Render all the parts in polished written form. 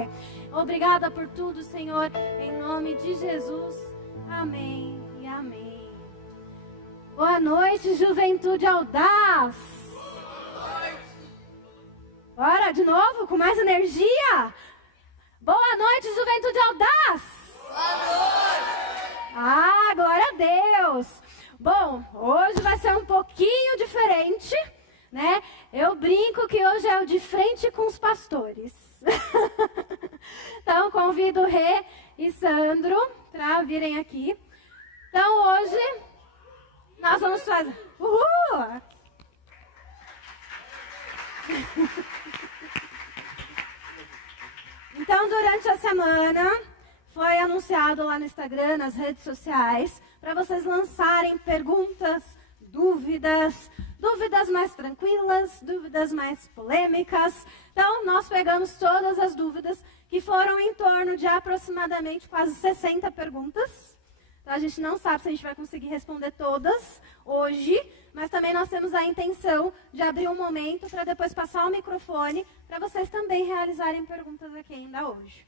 Pai. Obrigada por tudo, Senhor, em nome de Jesus. Amém e amém. Boa noite, juventude audaz. Bora de novo, com mais energia. Boa noite, juventude audaz. Boa noite. Ah, glória a Deus. Bom, hoje vai ser um pouquinho diferente, né? Eu brinco que hoje é o de frente com os pastores. Então, convido o Rê e Sandro para virem aqui. Então, hoje, nós vamos fazer... Uhul! Então, durante a semana, foi anunciado lá no Instagram, nas redes sociais, para vocês lançarem perguntas, dúvidas mais tranquilas, dúvidas mais polêmicas. Então, nós pegamos todas as dúvidas, que foram em torno de aproximadamente quase 60 perguntas. Então, a gente não sabe se a gente vai conseguir responder todas hoje, mas também nós temos a intenção de abrir um momento para depois passar o microfone para vocês também realizarem perguntas aqui ainda hoje.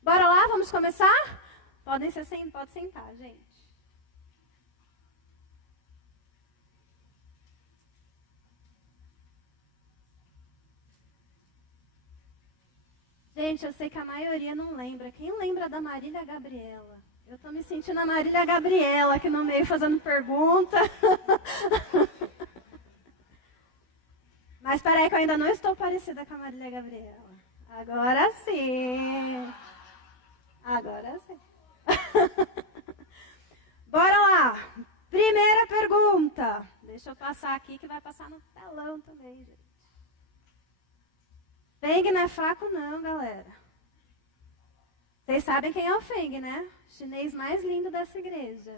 Bora lá, vamos começar? Pode sentar, gente. Gente, eu sei que a maioria não lembra. Quem lembra da Marília Gabriela? Eu tô me sentindo a Marília Gabriela aqui no meio fazendo pergunta. Mas peraí que eu ainda não estou parecida com a Marília Gabriela. Agora sim. Agora sim. Bora lá. Primeira pergunta. Deixa eu passar aqui que vai passar no telão também, gente. Feng não é fraco não, galera. Vocês sabem quem é o Feng, né? O chinês mais lindo dessa igreja.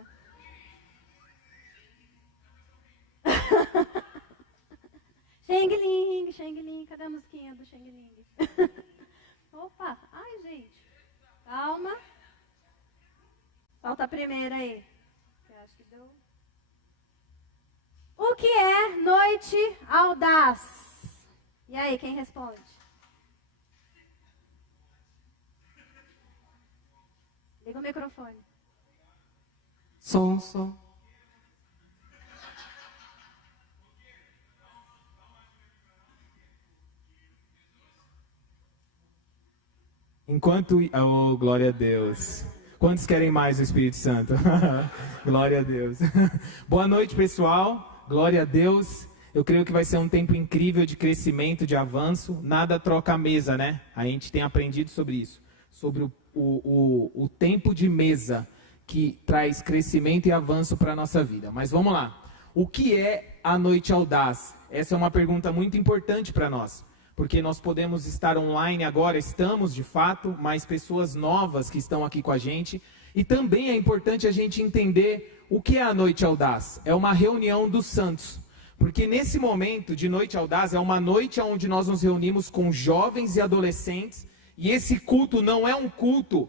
Xing Ling, cadê a musiquinha do Xing Ling? Opa, ai gente, calma. Solta a primeira aí. Eu acho que deu. O que é noite audaz? E aí, quem responde? Liga o microfone. Som. Enquanto... Oh, glória a Deus. Quantos querem mais o Espírito Santo? Glória a Deus. Boa noite, pessoal. Glória a Deus. Eu creio que vai ser um tempo incrível de crescimento, de avanço. Nada troca a mesa, né? A gente tem aprendido sobre isso. Sobre o tempo de mesa que traz crescimento e avanço para a nossa vida. Mas vamos lá. O que é a noite audaz? Essa é uma pergunta muito importante para nós. Porque nós podemos estar online agora, estamos de fato, mas pessoas novas que estão aqui com a gente. E também é importante a gente entender o que é a noite audaz. É uma reunião dos santos. Porque nesse momento de noite audaz é uma noite onde nós nos reunimos com jovens e adolescentes. E esse culto não é um culto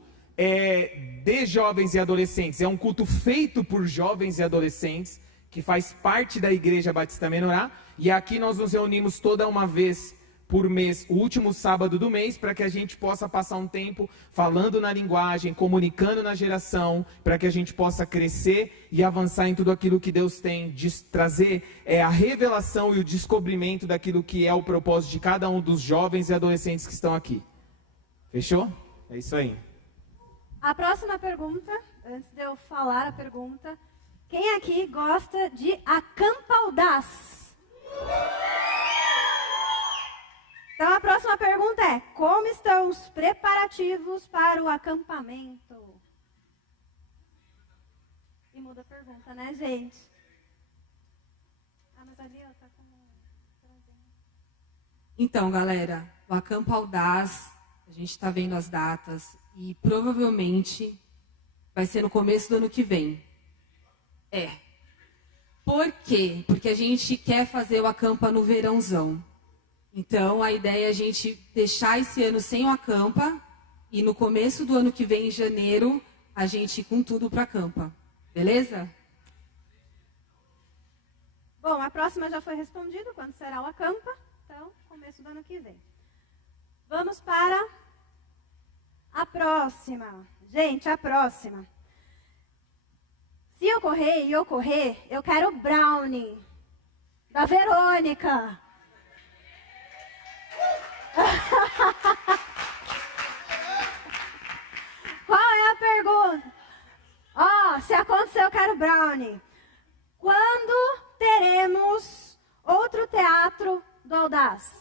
de jovens e adolescentes, é um culto feito por jovens e adolescentes, que faz parte da Igreja Batista Menorá. E aqui nós nos reunimos toda uma vez por mês, o último sábado do mês, para que a gente possa passar um tempo falando na linguagem, comunicando na geração, para que a gente possa crescer e avançar em tudo aquilo que Deus tem de trazer a revelação e o descobrimento daquilo que é o propósito de cada um dos jovens e adolescentes que estão aqui. Fechou? É isso aí. A próxima pergunta, antes de eu falar a pergunta, quem aqui gosta de acampa audaz? Então a próxima pergunta é, como estão os preparativos para o acampamento? E muda a pergunta, né, gente? Ah, mas ali ó, tá como... Então, galera, o Acampa Audaz, a gente está vendo as datas e provavelmente vai ser no começo do ano que vem. Por quê? Porque a gente quer fazer o Acampa no verãozão. Então, a ideia é a gente deixar esse ano sem o Acampa e no começo do ano que vem, em janeiro, a gente ir com tudo para Acampa. Beleza? Bom, a próxima já foi respondida, quando será o Acampa. Então, começo do ano que vem. Vamos para próxima. Gente, a próxima. Se ocorrer, eu quero brownie. Da Verônica. Qual é a pergunta? Se acontecer, eu quero brownie. Quando teremos outro teatro do Audaz?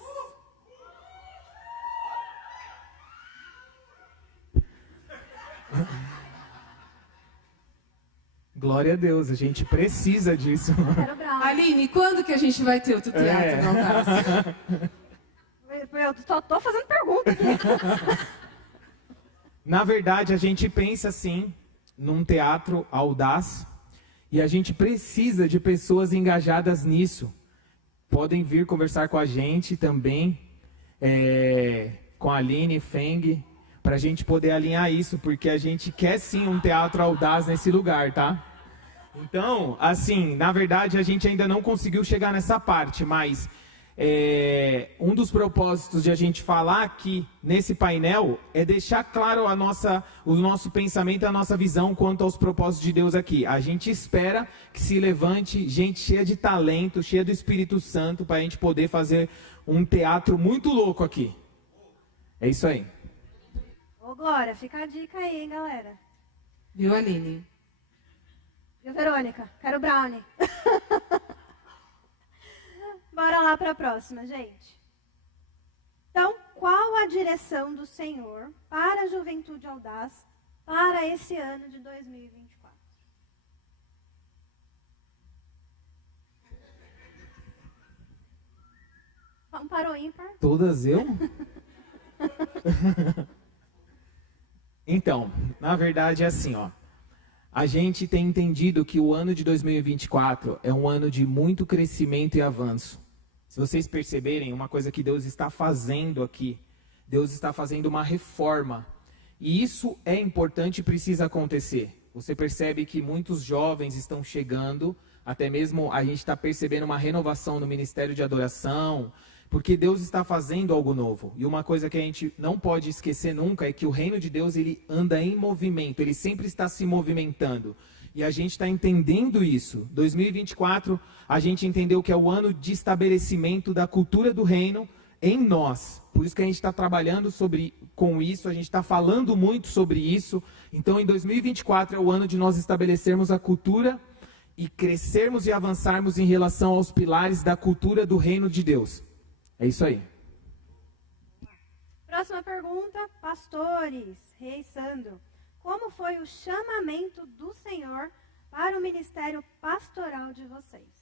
Glória a Deus, a gente precisa disso. Quero brownie. Aline, quando que a gente vai ter outro teatro no Audaz? Eu só tô fazendo pergunta aqui. Na verdade, a gente pensa sim num teatro Audaz e a gente precisa de pessoas engajadas nisso. Podem vir conversar com a gente também, com a Aline Feng, para a gente poder alinhar isso, porque a gente quer sim um teatro Audaz nesse lugar, tá? Então, assim, na verdade a gente ainda não conseguiu chegar nessa parte, mas um dos propósitos de a gente falar aqui nesse painel é deixar claro o nosso pensamento, a nossa visão quanto aos propósitos de Deus aqui. A gente espera que se levante gente cheia de talento, cheia do Espírito Santo, para a gente poder fazer um teatro muito louco aqui. É isso aí. Ô, Glória, fica a dica aí, hein, galera. Viu, Aline? Viu, Verônica? Quero brownie. Bora lá para a próxima, gente. Então, qual a direção do Senhor para a Juventude Audaz para esse ano de 2024? Vamos para o ímpar? Todas eu? Então, na verdade é assim, ó. A gente tem entendido que o ano de 2024 é um ano de muito crescimento e avanço. Se vocês perceberem, uma coisa que Deus está fazendo aqui, Deus está fazendo uma reforma. E isso é importante e precisa acontecer. Você percebe que muitos jovens estão chegando, até mesmo a gente está percebendo uma renovação no Ministério de Adoração, porque Deus está fazendo algo novo. E uma coisa que a gente não pode esquecer nunca é que o reino de Deus, ele anda em movimento, ele sempre está se movimentando. E a gente está entendendo isso. 2024, a gente entendeu que é o ano de estabelecimento da cultura do reino em nós. Por isso que a gente está trabalhando com isso, a gente está falando muito sobre isso. Então, em 2024 é o ano de nós estabelecermos a cultura e crescermos e avançarmos em relação aos pilares da cultura do reino de Deus. É isso aí. Próxima pergunta, pastores, Rei Sandro. Como foi o chamamento do Senhor para o ministério pastoral de vocês?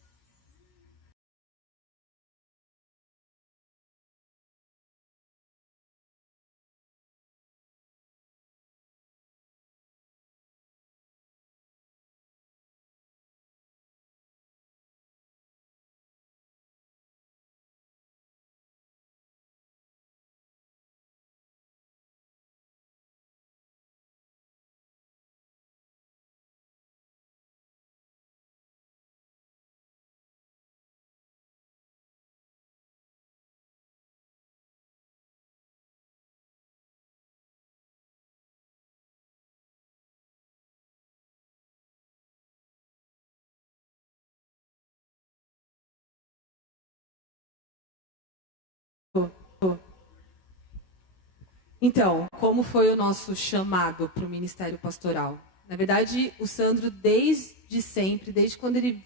Então, como foi o nosso chamado para o ministério pastoral? Na verdade, o Sandro, desde sempre, desde quando ele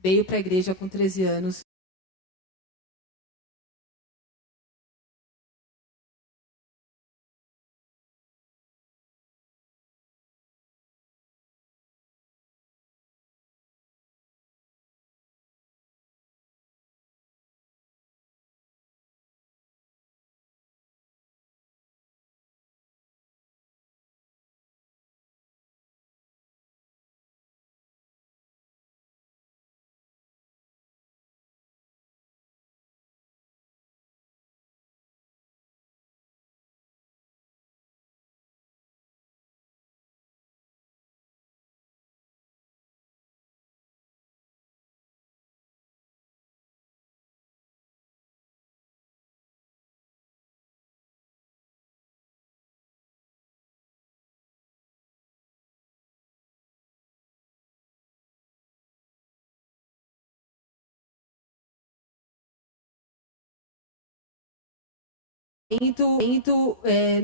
veio para a igreja com 13 anos,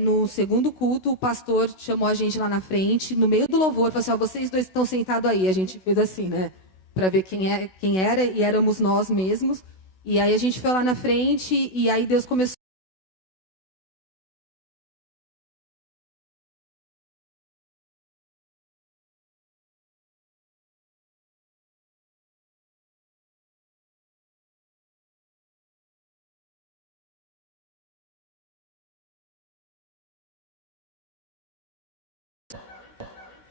No segundo culto, o pastor chamou a gente lá na frente, no meio do louvor, falou assim, ó, vocês dois estão sentados aí. A gente fez assim, né? Para ver quem era, e éramos nós mesmos. E aí a gente foi lá na frente, e aí Deus começou.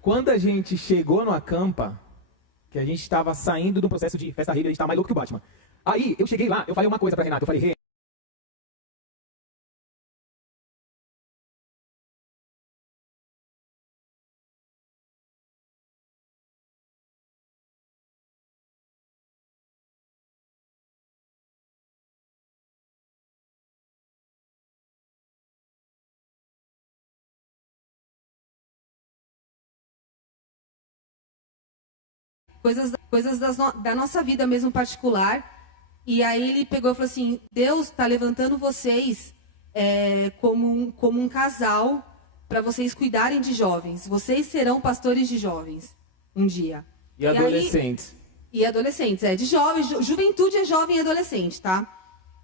Quando a gente chegou no Acampa, que a gente estava saindo do processo de festa rave, a gente estava mais louco que o Batman. Aí, eu cheguei lá, eu falei uma coisa pra Renata, eu falei, Rê, coisas da nossa vida mesmo particular. E aí ele pegou e falou assim, Deus está levantando vocês como um casal para vocês cuidarem de jovens. Vocês serão pastores de jovens um dia. E adolescentes. E adolescentes, de jovens. Juventude é jovem e adolescente, tá?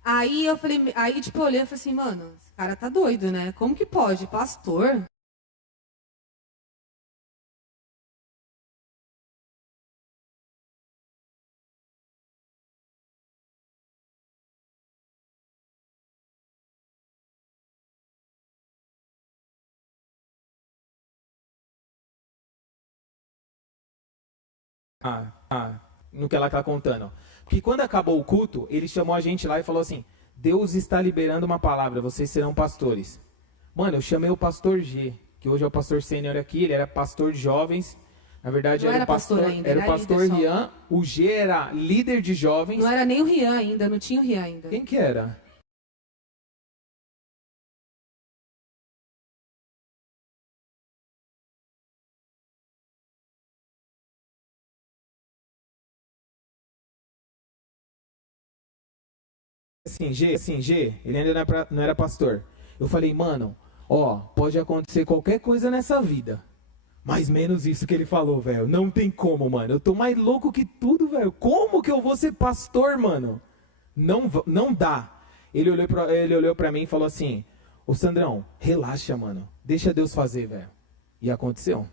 Aí eu falei, tipo, eu olhei e falei assim, mano, esse cara tá doido, né? Como que pode? Pastor? No que ela está contando. Porque quando acabou o culto, ele chamou a gente lá e falou assim, Deus está liberando uma palavra, vocês serão pastores. Mano, eu chamei o pastor G, que hoje é o pastor sênior aqui, ele era pastor de jovens. Na verdade, não era o pastor ainda, era o pastor Rian, o G era líder de jovens. Não era nem o Rian ainda, não tinha o Rian ainda. Quem que era? G, ele ainda não era pastor. Eu falei, mano, ó, pode acontecer qualquer coisa nessa vida. Mais menos isso que ele falou, velho. Não tem como, mano. Eu tô mais louco que tudo, velho. Como que eu vou ser pastor, mano? Não dá. Ele olhou pra mim e falou assim, ô Sandrão, relaxa, mano. Deixa Deus fazer, velho. E aconteceu.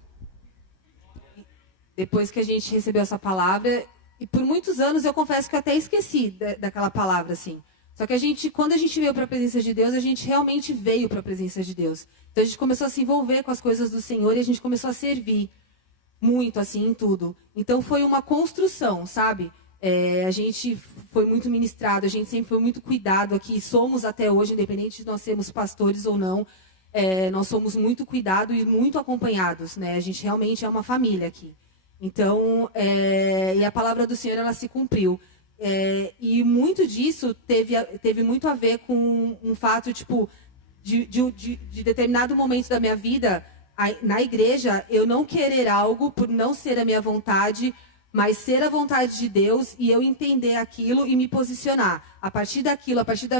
Depois que a gente recebeu essa palavra, e por muitos anos eu confesso que eu até esqueci daquela palavra, assim. Só que quando a gente veio para a presença de Deus, a gente realmente veio para a presença de Deus. Então a gente começou a se envolver com as coisas do Senhor e a gente começou a servir muito, assim, em tudo. Então foi uma construção, sabe? A gente foi muito ministrado, a gente sempre foi muito cuidado aqui. Somos até hoje, independente de nós sermos pastores ou não, nós somos muito cuidados e muito acompanhados, né? A gente realmente é uma família aqui. Então, e a palavra do Senhor, ela se cumpriu. E muito disso teve muito a ver com um fato, tipo, de determinado momento da minha vida, na igreja, eu não querer algo por não ser a minha vontade, mas ser a vontade de Deus e eu entender aquilo e me posicionar. A partir daquilo, a partir de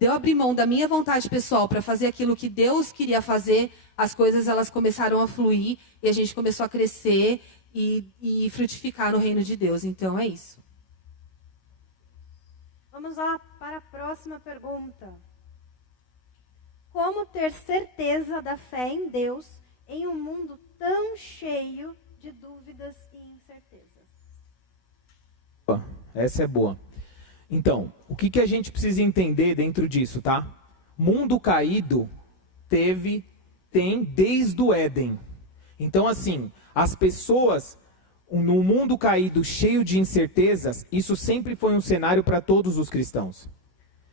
eu abrir mão da minha vontade pessoal para fazer aquilo que Deus queria fazer, as coisas elas começaram a fluir e a gente começou a crescer e frutificar no reino de Deus. Então, é isso. Vamos lá para a próxima pergunta. Como ter certeza da fé em Deus em um mundo tão cheio de dúvidas e incertezas? Essa é boa. Então, o que a gente precisa entender dentro disso, tá? Mundo caído tem desde o Éden. Então, assim, as pessoas, no mundo caído, cheio de incertezas, isso sempre foi um cenário para todos os cristãos.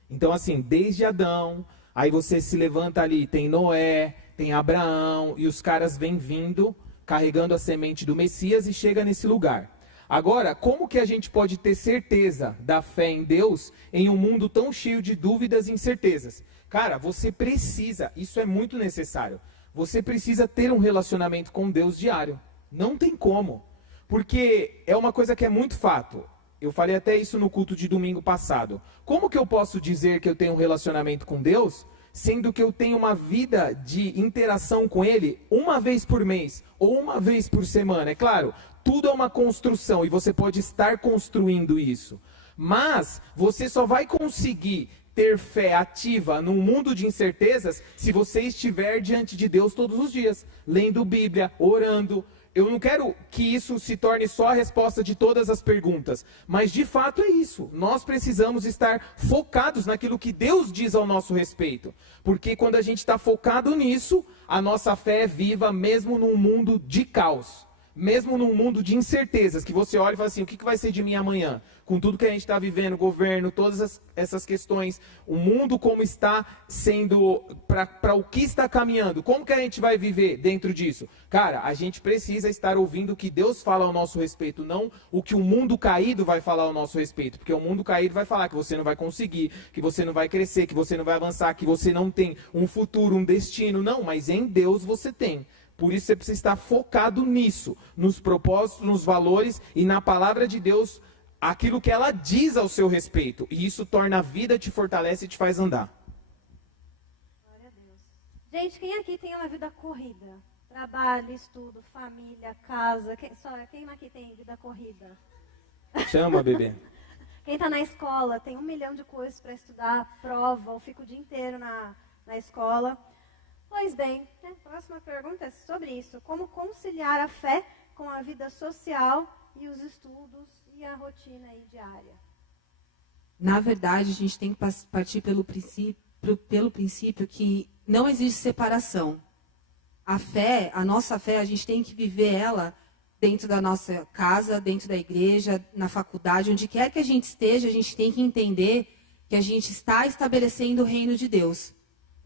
Então, assim, desde Adão, aí você se levanta ali, tem Noé, tem Abraão, e os caras vêm vindo, carregando a semente do Messias e chega nesse lugar. Agora, como que a gente pode ter certeza da fé em Deus em um mundo tão cheio de dúvidas e incertezas? Cara, você precisa, isso é muito necessário, você precisa ter um relacionamento com Deus diário. Não tem como. Porque é uma coisa que é muito fato. eu falei até isso no culto de domingo passado. Como que eu posso dizer que eu tenho um relacionamento com Deus, sendo que eu tenho uma vida de interação com Ele uma vez por mês ou uma vez por semana? É claro, tudo é uma construção e você pode estar construindo isso. Mas você só vai conseguir ter fé ativa num mundo de incertezas se você estiver diante de Deus todos os dias, lendo Bíblia, orando. Eu não quero que isso se torne só a resposta de todas as perguntas, mas de fato é isso. Nós precisamos estar focados naquilo que Deus diz ao nosso respeito, porque quando a gente está focado nisso, a nossa fé é viva mesmo num mundo de caos. Mesmo num mundo de incertezas, que você olha e fala assim, o que vai ser de mim amanhã? Com tudo que a gente está vivendo, o governo, todas essas questões, o mundo como está sendo, para o que está caminhando, como que a gente vai viver dentro disso? Cara, a gente precisa estar ouvindo o que Deus fala ao nosso respeito, não o que o mundo caído vai falar ao nosso respeito, porque o mundo caído vai falar que você não vai conseguir, que você não vai crescer, que você não vai avançar, que você não tem um futuro, um destino. Não, mas em Deus você tem. Por isso você precisa estar focado nisso, nos propósitos, nos valores e na palavra de Deus, aquilo que ela diz ao seu respeito. E isso torna a vida, te fortalece e te faz andar. Glória a Deus. Gente, quem aqui tem uma vida corrida? Trabalho, estudo, família, casa. Quem aqui tem vida corrida? Chama, bebê. Quem está na escola, tem 1 milhão de coisas para estudar, prova, ou fica o dia inteiro na escola. Pois bem, a próxima pergunta é sobre isso. Como conciliar a fé com a vida social e os estudos e a rotina aí diária? Na verdade, a gente tem que partir pelo princípio que não existe separação. A fé, a nossa fé, a gente tem que viver ela dentro da nossa casa, dentro da igreja, na faculdade, onde quer que a gente esteja, a gente tem que entender que a gente está estabelecendo o reino de Deus.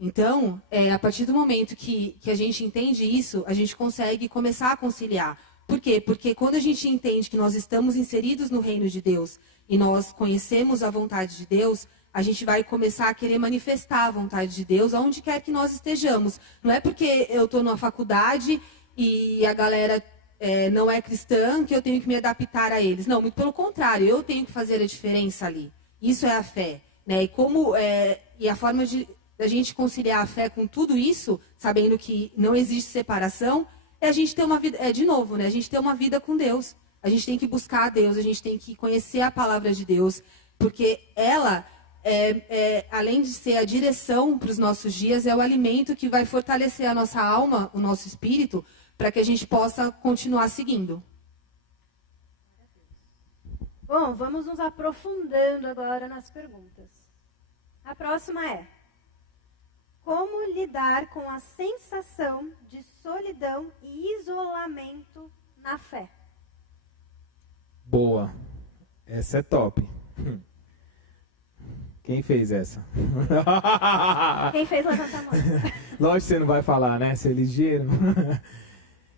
Então, a partir do momento que a gente entende isso, a gente consegue começar a conciliar. Por quê? Porque quando a gente entende que nós estamos inseridos no reino de Deus e nós conhecemos a vontade de Deus, a gente vai começar a querer manifestar a vontade de Deus aonde quer que nós estejamos. Não é porque eu estou numa faculdade e a galera não é cristã que eu tenho que me adaptar a eles. Não, muito pelo contrário, eu tenho que fazer a diferença ali. Isso é a fé, né? E a forma da gente conciliar a fé com tudo isso, sabendo que não existe separação, é a gente ter uma vida, de novo, né? A gente ter uma vida com Deus. A gente tem que buscar a Deus, a gente tem que conhecer a palavra de Deus, porque ela, além de ser a direção para os nossos dias, é o alimento que vai fortalecer a nossa alma, o nosso espírito, para que a gente possa continuar seguindo. Bom, vamos nos aprofundando agora nas perguntas. A próxima é: como lidar com a sensação de solidão e isolamento na fé? Boa. Essa é top. Quem fez essa? Quem fez, levanta a mão. Lógico que você não vai falar, né? Você é ligeiro.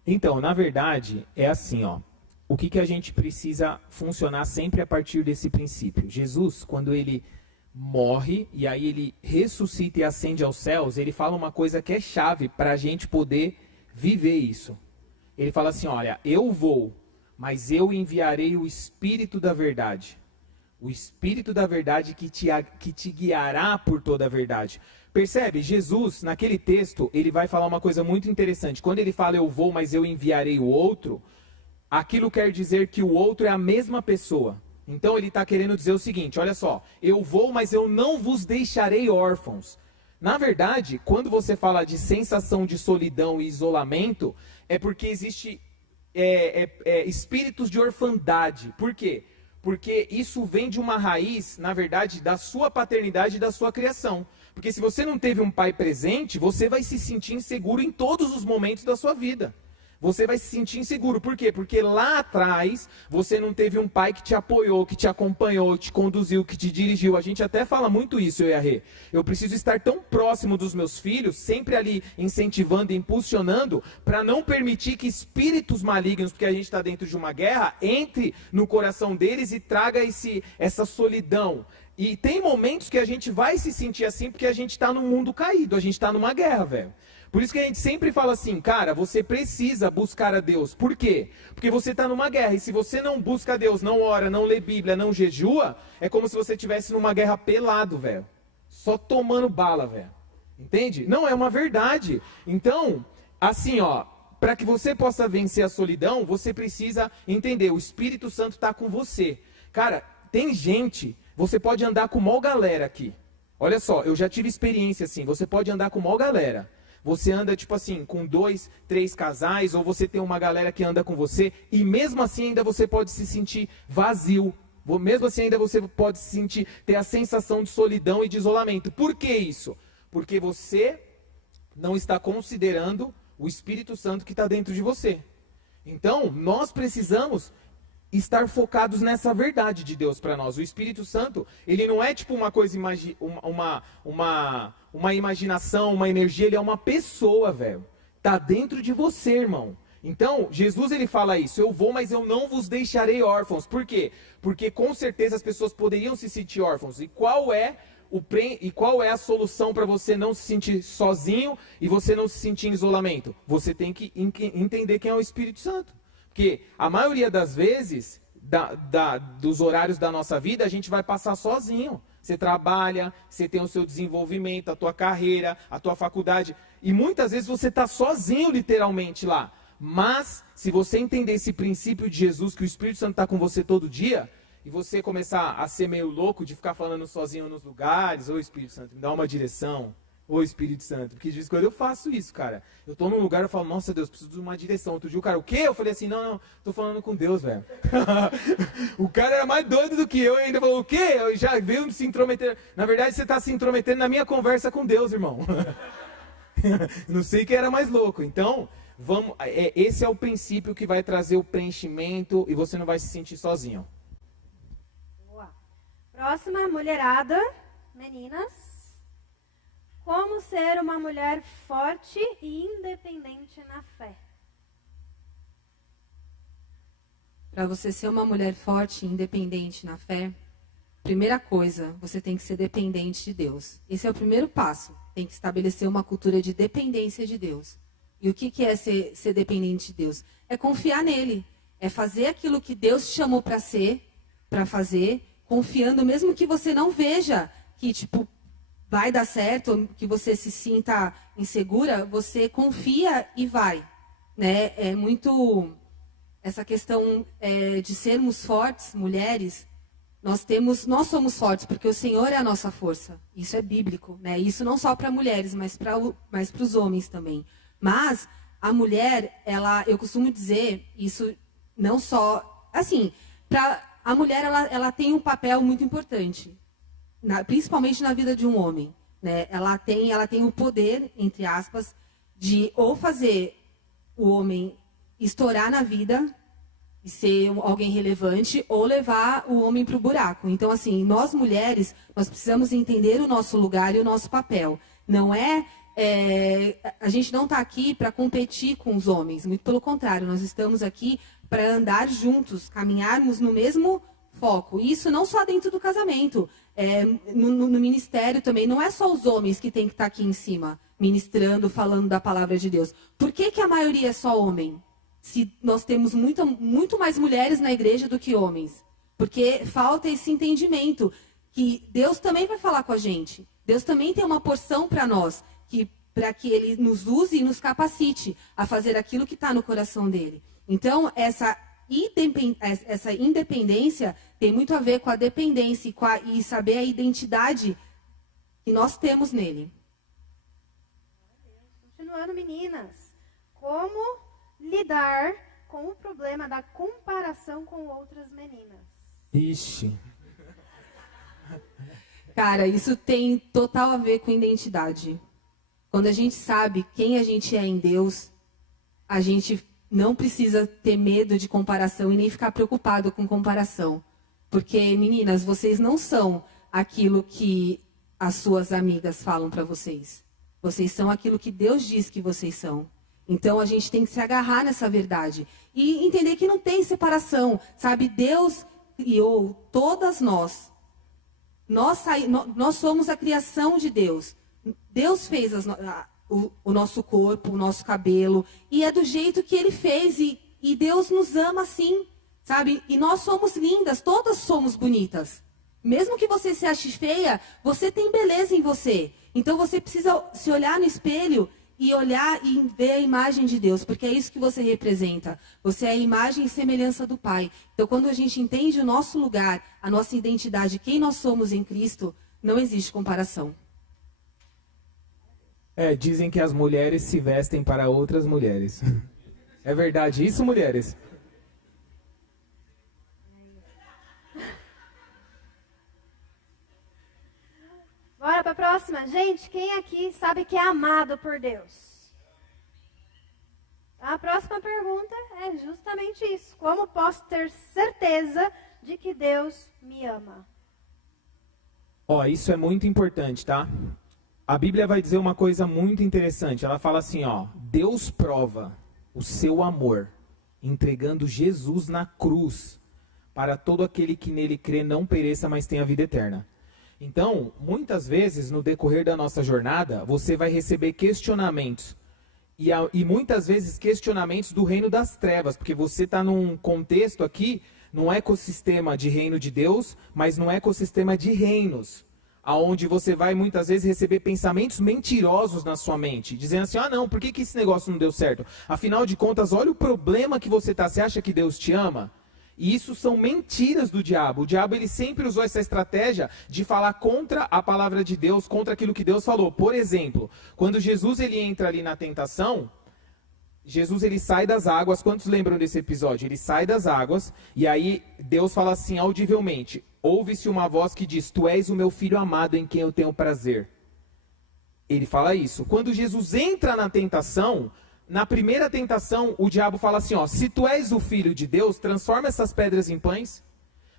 Então, na verdade, é assim, ó. O que a gente precisa funcionar sempre a partir desse princípio? Jesus, quando ele morre e aí ele ressuscita e ascende aos céus, ele fala uma coisa que é chave para a gente poder viver isso. Ele fala assim, olha, eu vou, mas eu enviarei o Espírito da verdade. O Espírito da verdade que te guiará por toda a verdade. Percebe? Jesus, naquele texto, ele vai falar uma coisa muito interessante. Quando ele fala eu vou, mas eu enviarei o outro, aquilo quer dizer que o outro é a mesma pessoa. Então ele está querendo dizer o seguinte, olha só, eu vou, mas eu não vos deixarei órfãos. Na verdade, quando você fala de sensação de solidão e isolamento, é porque existe espíritos de orfandade. Por quê? Porque isso vem de uma raiz, na verdade, da sua paternidade e da sua criação. Porque se você não teve um pai presente, você vai se sentir inseguro em todos os momentos da sua vida. Você vai se sentir inseguro. Por quê? Porque lá atrás você não teve um pai que te apoiou, que te acompanhou, te conduziu, que te dirigiu. A gente até fala muito isso, eu e a Rê. Eu preciso estar tão próximo dos meus filhos, sempre ali incentivando e impulsionando, para não permitir que espíritos malignos, porque a gente está dentro de uma guerra, entre no coração deles e traga essa solidão. E tem momentos que a gente vai se sentir assim porque a gente está num mundo caído, a gente está numa guerra, velho. Por isso que a gente sempre fala assim, cara, você precisa buscar a Deus. Por quê? Porque você está numa guerra. E se você não busca a Deus, não ora, não lê Bíblia, não jejua, é como se você estivesse numa guerra pelado, velho. Só tomando bala, velho. Entende? Não, é uma verdade. Então, assim, ó, para que você possa vencer a solidão, você precisa entender, o Espírito Santo está com você. Cara, tem gente, você pode andar com mó galera aqui. Olha só, eu já tive experiência assim, você pode andar com mó galera. Você anda, tipo assim, com 2, 3 casais, ou você tem uma galera que anda com você, e mesmo assim ainda você pode se sentir vazio. Mesmo assim ainda você pode se sentir, ter a sensação de solidão e de isolamento. Por que isso? Porque você não está considerando o Espírito Santo que está dentro de você. Então, nós precisamos estar focados nessa verdade de Deus para nós. O Espírito Santo, ele não é tipo uma coisa, uma imaginação, uma energia, ele é uma pessoa, velho. Tá dentro de você, irmão. Então, Jesus, ele fala isso, eu vou, mas eu não vos deixarei órfãos. Por quê? Porque com certeza as pessoas poderiam se sentir órfãos. E qual é a solução para você não se sentir sozinho e você não se sentir em isolamento? Você tem que entender quem é o Espírito Santo. Porque a maioria das vezes, dos horários da nossa vida, a gente vai passar sozinho. Você trabalha, você tem o seu desenvolvimento, a tua carreira, a tua faculdade. E muitas vezes você está sozinho, literalmente, lá. Mas, se você entender esse princípio de Jesus, que o Espírito Santo está com você todo dia, e você começar a ser meio louco de ficar falando sozinho nos lugares, ô Espírito Santo, me dá uma direção. Ô Espírito Santo, porque de vez em quando eu faço isso, cara. Eu tô num lugar e falo, nossa Deus, preciso de uma direção. Outro dia o cara, o quê? Eu falei assim, não, tô falando com Deus, velho. O cara era mais doido do que eu e ainda falou, o quê? Eu já veio se intrometer. Na verdade, você tá se intrometendo na minha conversa com Deus, irmão. Não sei quem era mais louco. Então, esse é o princípio que vai trazer o preenchimento e você não vai se sentir sozinho. Boa. Próxima, mulherada, meninas. Como ser uma mulher forte e independente na fé? Para você ser uma mulher forte e independente na fé, primeira coisa, você tem que ser dependente de Deus. Esse é o primeiro passo. Tem que estabelecer uma cultura de dependência de Deus. E o que é ser dependente de Deus? É confiar nele. É fazer aquilo que Deus te chamou para fazer, confiando, mesmo que você não veja que, tipo, vai dar certo, que você se sinta insegura, você confia e vai. Né? É muito essa questão de sermos fortes, mulheres. Nós somos fortes porque o Senhor é a nossa força. Isso é bíblico, né? Isso não só para mulheres, mas para os homens também. Mas a mulher, eu costumo dizer isso não só assim, a mulher ela tem um papel muito importante. Principalmente na vida de um homem, né? Ela tem o poder, entre aspas, de ou fazer o homem estourar na vida e ser alguém relevante, ou levar o homem para o buraco. Então, assim, nós mulheres, nós precisamos entender o nosso lugar e o nosso papel. Não a gente não está aqui para competir com os homens, muito pelo contrário, nós estamos aqui para andar juntos, caminharmos no mesmo foco. E isso não só dentro do casamento, no ministério também. Não é só os homens que têm que estar aqui em cima, ministrando, falando da palavra de Deus. Por que a maioria é só homem? Se nós temos muito mais mulheres na igreja do que homens. Porque falta esse entendimento que Deus também vai falar com a gente. Deus também tem uma porção para nós, para que Ele nos use e nos capacite a fazer aquilo que está no coração dEle. Então, essa independência tem muito a ver com a dependência e saber a identidade que nós temos nele. Continuando, meninas. Como lidar com o problema da comparação com outras meninas? Ixi. Cara, isso tem total a ver com identidade. Quando a gente sabe quem a gente é em Deus, a gente não precisa ter medo de comparação e nem ficar preocupado com comparação. Porque, meninas, vocês não são aquilo que as suas amigas falam para vocês. Vocês são aquilo que Deus diz que vocês são. Então, a gente tem que se agarrar nessa verdade. E entender que não tem separação. Sabe, Deus criou todas nós nós somos a criação de Deus. Deus fez o nosso corpo, o nosso cabelo, e é do jeito que Ele fez, e Deus nos ama assim, sabe? E nós somos lindas, todas somos bonitas. Mesmo que você se ache feia, você tem beleza em você. Então você precisa se olhar no espelho e olhar e ver a imagem de Deus, porque é isso que você representa. Você é a imagem e semelhança do Pai. Então quando a gente entende o nosso lugar, a nossa identidade, quem nós somos em Cristo, não existe comparação. Dizem que as mulheres se vestem para outras mulheres. É verdade isso, mulheres? Bora para a próxima. Gente, quem aqui sabe que é amado por Deus? A próxima pergunta é justamente isso. Como posso ter certeza de que Deus me ama? Isso é muito importante, tá? A Bíblia vai dizer uma coisa muito interessante. Ela fala assim, Deus prova o seu amor, entregando Jesus na cruz, para todo aquele que nele crê não pereça, mas tenha vida eterna. Então, muitas vezes, no decorrer da nossa jornada, você vai receber questionamentos. E muitas vezes questionamentos do reino das trevas, porque você está num contexto aqui, num ecossistema de reino de Deus, mas num ecossistema de reinos, aonde você vai muitas vezes receber pensamentos mentirosos na sua mente, dizendo assim, não, por que esse negócio não deu certo? Afinal de contas, olha o problema que você está, você acha que Deus te ama? E isso são mentiras do diabo. O diabo ele sempre usou essa estratégia de falar contra a palavra de Deus, contra aquilo que Deus falou. Por exemplo, quando Jesus ele entra ali na tentação, Jesus ele sai das águas. Quantos lembram desse episódio? Ele sai das águas e aí Deus fala assim audivelmente, ouve-se uma voz que diz, tu és o meu filho amado em quem eu tenho prazer. Ele fala isso. Quando Jesus entra na tentação, na primeira tentação, o diabo fala assim, se tu és o filho de Deus, transforma essas pedras em pães.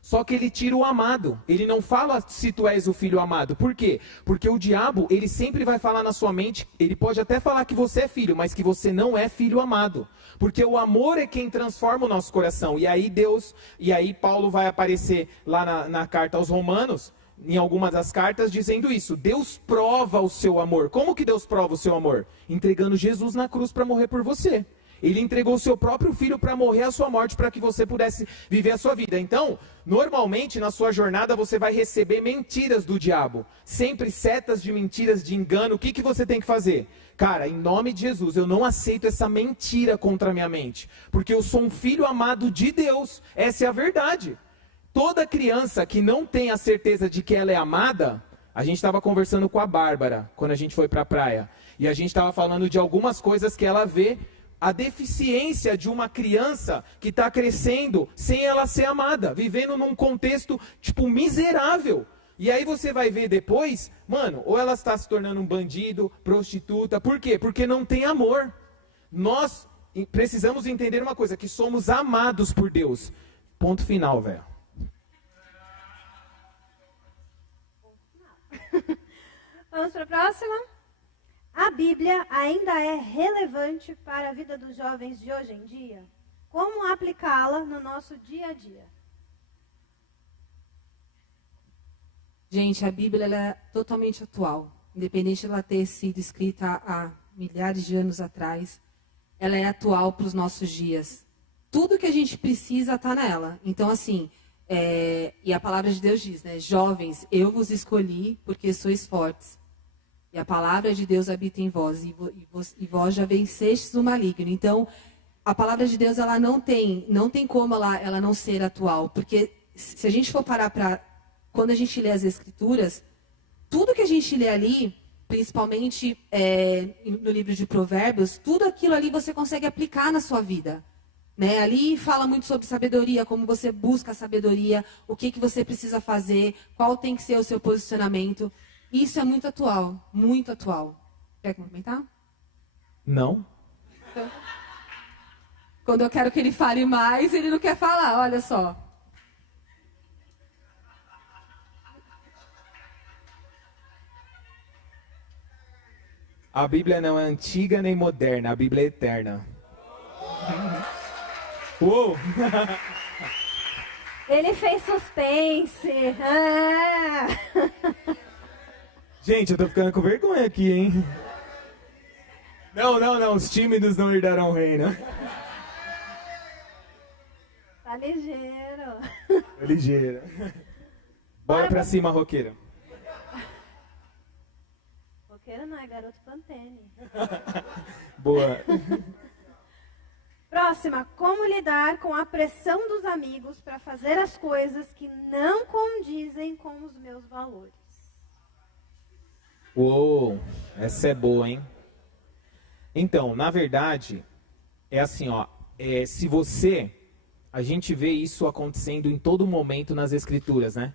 Só que ele tira o amado. Ele não fala se tu és o filho amado. Por quê? Porque o diabo, ele sempre vai falar na sua mente, ele pode até falar que você é filho, mas que você não é filho amado. Porque o amor é quem transforma o nosso coração. E aí Paulo vai aparecer lá na carta aos Romanos, em algumas das cartas, dizendo isso. Deus prova o seu amor. Como que Deus prova o seu amor? Entregando Jesus na cruz para morrer por você. Ele entregou o seu próprio filho para morrer a sua morte, para que você pudesse viver a sua vida. Então, normalmente, na sua jornada, você vai receber mentiras do diabo. Sempre setas de mentiras, de engano. O que você tem que fazer? Cara, em nome de Jesus, eu não aceito essa mentira contra a minha mente. Porque eu sou um filho amado de Deus. Essa é a verdade. Toda criança que não tem a certeza de que ela é amada, a gente estava conversando com a Bárbara, quando a gente foi para a praia, e a gente estava falando de algumas coisas que ela vê, a deficiência de uma criança que está crescendo sem ela ser amada, vivendo num contexto, miserável. E aí você vai ver depois, mano, ou ela está se tornando um bandido, prostituta, por quê? Porque não tem amor. Nós precisamos entender uma coisa, que somos amados por Deus. Ponto final, velho. Vamos para a próxima? A Bíblia ainda é relevante para a vida dos jovens de hoje em dia? Como aplicá-la no nosso dia a dia? Gente, a Bíblia ela é totalmente atual. Independente de ela ter sido escrita há milhares de anos atrás, ela é atual para os nossos dias. Tudo que a gente precisa está nela. Então, assim, e a palavra de Deus diz, né? Jovens, eu vos escolhi porque sois fortes. E a palavra de Deus habita em vós, e vós já vencestes o maligno. Então, a palavra de Deus ela não tem como ela não ser atual. Porque se a gente for parar para... Quando a gente lê as Escrituras, tudo que a gente lê ali, principalmente no livro de Provérbios, tudo aquilo ali você consegue aplicar na sua vida. Né? Ali fala muito sobre sabedoria, como você busca a sabedoria, o que você precisa fazer, qual tem que ser o seu posicionamento. Isso é muito atual, muito atual. Quer comentar? Não. Então, quando eu quero que ele fale mais, ele não quer falar, olha só. A Bíblia não é antiga nem moderna, a Bíblia é eterna. Uou! Ele fez suspense. Ah. Gente, eu tô ficando com vergonha aqui, hein? Não, os tímidos não herdarão o reino. Tá ligeiro. É ligeira. Bora pra cima, roqueira. Roqueiro não, é garoto Pantene. Boa. Próxima, como lidar com a pressão dos amigos para fazer as coisas que não condizem com os meus valores? Uou, essa é boa, hein? Então, na verdade, é assim, ó. A gente vê isso acontecendo em todo momento nas Escrituras, né?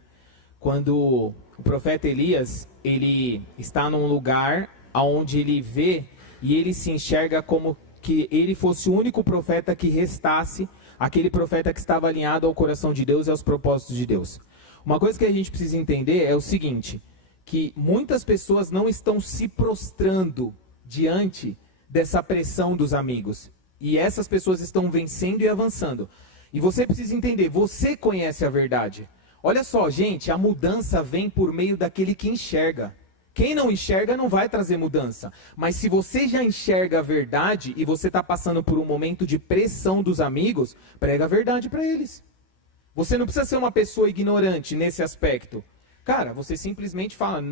Quando o profeta Elias, ele está num lugar onde ele vê e ele se enxerga como que ele fosse o único profeta que restasse, aquele profeta que estava alinhado ao coração de Deus e aos propósitos de Deus. Uma coisa que a gente precisa entender é o seguinte, que muitas pessoas não estão se prostrando diante dessa pressão dos amigos. E essas pessoas estão vencendo e avançando. E você precisa entender, você conhece a verdade. Olha só, gente, a mudança vem por meio daquele que enxerga. Quem não enxerga não vai trazer mudança. Mas se você já enxerga a verdade e você está passando por um momento de pressão dos amigos, prega a verdade para eles. Você não precisa ser uma pessoa ignorante nesse aspecto. Cara, você simplesmente fala,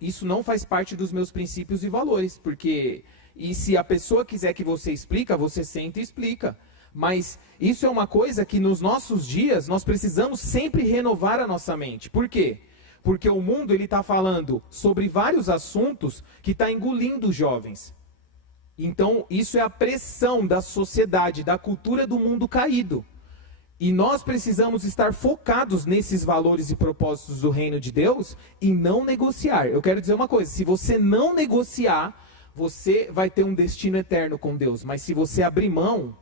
isso não faz parte dos meus princípios e valores. E se a pessoa quiser que você explica, você senta e explica. Mas isso é uma coisa que nos nossos dias nós precisamos sempre renovar a nossa mente. Por quê? Porque o mundo está falando sobre vários assuntos que está engolindo os jovens. Então, isso é a pressão da sociedade, da cultura do mundo caído. E nós precisamos estar focados nesses valores e propósitos do reino de Deus e não negociar. Eu quero dizer uma coisa, se você não negociar, você vai ter um destino eterno com Deus. Mas se você abrir mão,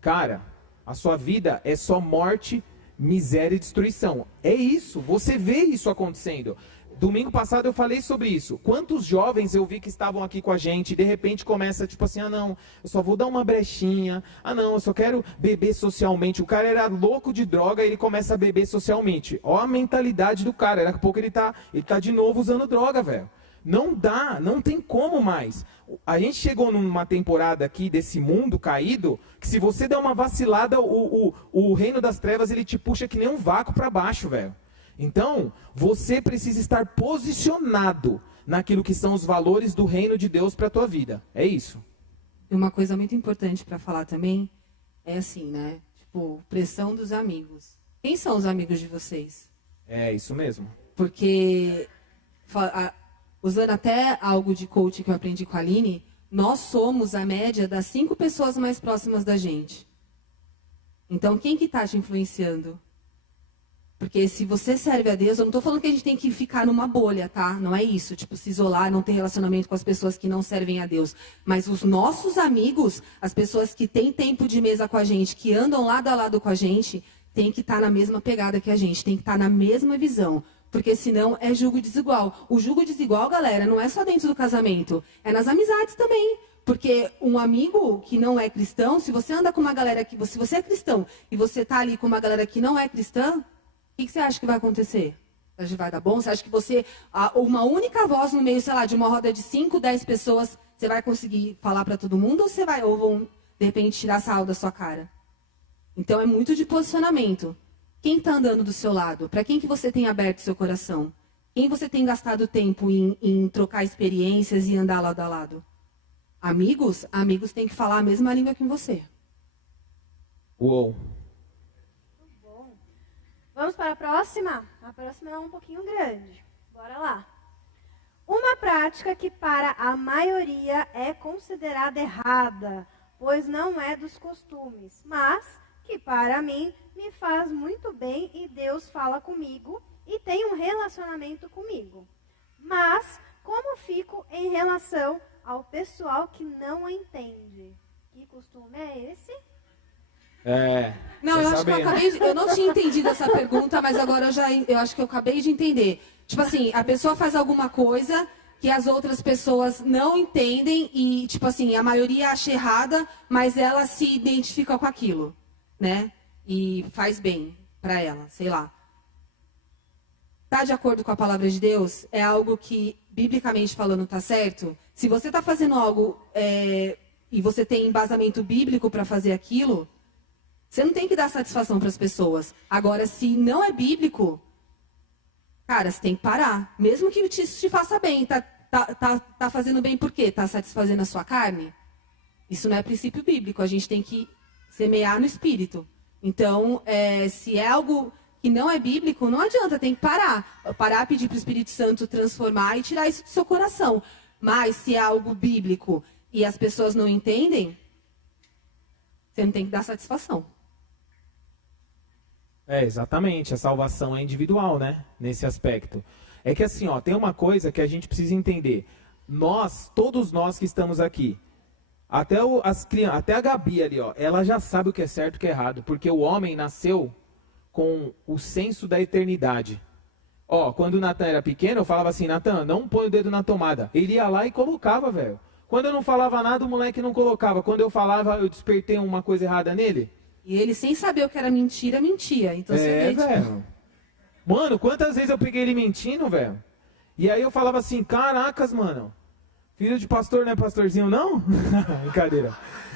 cara, a sua vida é só morte, miséria e destruição. É isso, você vê isso acontecendo. Domingo passado eu falei sobre isso. Quantos jovens eu vi que estavam aqui com a gente e de repente começa tipo assim, ah não, eu só vou dar uma brechinha, ah não, eu só quero beber socialmente. O cara era louco de droga e ele começa a beber socialmente. Ó a mentalidade do cara, daqui a pouco ele tá de novo usando droga, velho. Não dá, não tem como mais. A gente chegou numa temporada aqui desse mundo caído, que se você der uma vacilada, o reino das trevas ele te puxa que nem um vácuo para baixo, velho. Então, você precisa estar posicionado naquilo que são os valores do reino de Deus para a tua vida. É isso. E uma coisa muito importante para falar também é assim, né? Tipo, pressão dos amigos. Quem são os amigos de vocês? É isso mesmo. Porque, usando até algo de coaching que eu aprendi com a Aline, nós somos a média das 5 pessoas mais próximas da gente. Então, quem que está te influenciando? Porque se você serve a Deus, eu não estou falando que a gente tem que ficar numa bolha, tá? Não é isso, tipo, se isolar, não ter relacionamento com as pessoas que não servem a Deus. Mas os nossos amigos, as pessoas que têm tempo de mesa com a gente, que andam lado a lado com a gente, tem que estar na mesma pegada que a gente, tem que estar na mesma visão. Porque senão é julgo desigual. O julgo desigual, galera, não é só dentro do casamento, é nas amizades também. Porque um amigo que não é cristão, se você anda com uma galera que... Se você é cristão e você está ali com uma galera que não é cristã, o que você acha que vai acontecer? Você acha que vai dar bom? Você acha que você, uma única voz no meio, sei lá, de uma roda de 5, 10 pessoas, você vai conseguir falar para todo mundo ou vão, de repente, tirar sarro da sua cara? Então, é muito de posicionamento. Quem está andando do seu lado? Para quem que você tem aberto seu coração? Quem você tem gastado tempo em trocar experiências e andar lado a lado? Amigos têm que falar a mesma língua que você. Uou. Vamos para a próxima? A próxima é um pouquinho grande. Bora lá. Uma prática que para a maioria é considerada errada, pois não é dos costumes, mas que para mim me faz muito bem e Deus fala comigo e tem um relacionamento comigo. Mas como fico em relação ao pessoal que não entende? Que costume é esse? Não, eu não tinha entendido essa pergunta, mas agora eu acho que eu acabei de entender. Tipo assim, a pessoa faz alguma coisa que as outras pessoas não entendem e, tipo assim, a maioria acha errada, mas ela se identifica com aquilo, né? e faz bem para ela, sei lá. Tá de acordo com a palavra de Deus? É algo que, biblicamente falando, tá certo? Se você tá fazendo algo e você tem embasamento bíblico para fazer aquilo, você não tem que dar satisfação para as pessoas. Agora, se não é bíblico, cara, você tem que parar. Mesmo que te faça bem. Tá fazendo bem por quê? Tá satisfazendo a sua carne? Isso não é princípio bíblico. A gente tem que semear no espírito. Então, se é algo que não é bíblico, não adianta, tem que parar. Parar, pedir para o Espírito Santo transformar e tirar isso do seu coração. Mas se é algo bíblico e as pessoas não entendem, você não tem que dar satisfação. Exatamente. A salvação é individual, né? Nesse aspecto. É que assim, ó, tem uma coisa que a gente precisa entender. Todos nós que estamos aqui, até a Gabi ali, ó, ela já sabe o que é certo e o que é errado, porque o homem nasceu com o senso da eternidade. Ó, quando o Natan era pequeno, eu falava assim, Natan, não põe o dedo na tomada. Ele ia lá e colocava, velho. Quando eu não falava nada, o moleque não colocava. Quando eu falava, eu despertei uma coisa errada nele. E ele, sem saber o que era mentira, mentia. Então, você velho. Mano, quantas vezes eu peguei ele mentindo, velho? E aí eu falava assim, caracas, mano. Filho de pastor não é pastorzinho, não?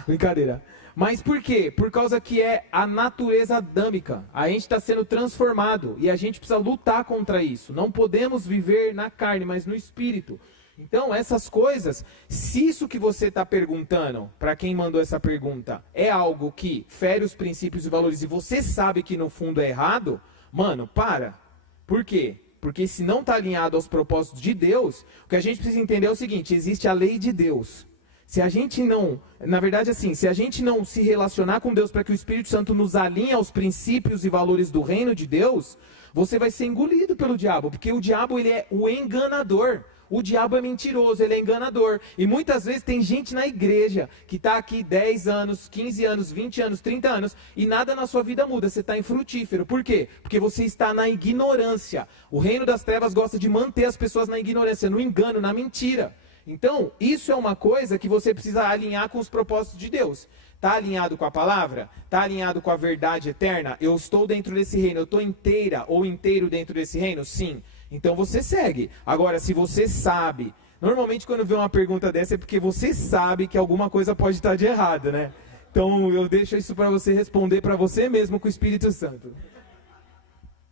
Brincadeira. Mas por quê? Por causa que é a natureza adâmica. A gente está sendo transformado e a gente precisa lutar contra isso. Não podemos viver na carne, mas no espírito. Então, essas coisas, se isso que você está perguntando, para quem mandou essa pergunta, é algo que fere os princípios e valores e você sabe que no fundo é errado, mano, para. Por quê? Porque se não está alinhado aos propósitos de Deus, o que a gente precisa entender é o seguinte, existe a lei de Deus. Se a gente não, na verdade assim, se a gente não se relacionar com Deus para que o Espírito Santo nos alinhe aos princípios e valores do reino de Deus, você vai ser engolido pelo diabo, porque o diabo ele é o enganador. O diabo é mentiroso, ele é enganador. E muitas vezes tem gente na igreja que está aqui 10 anos, 15 anos, 20 anos, 30 anos e nada na sua vida muda, você está infrutífero. Por quê? Porque você está na ignorância. O reino das trevas gosta de manter as pessoas na ignorância, no engano, na mentira. Então, isso é uma coisa que você precisa alinhar com os propósitos de Deus. Está alinhado com a palavra? Está alinhado com a verdade eterna? Eu estou dentro desse reino, eu estou inteira ou inteiro dentro desse reino? Sim. Então você segue. Agora, se você sabe... Normalmente quando vê uma pergunta dessa é porque você sabe que alguma coisa pode estar de errado, né? Então eu deixo isso para você responder para você mesmo com o Espírito Santo.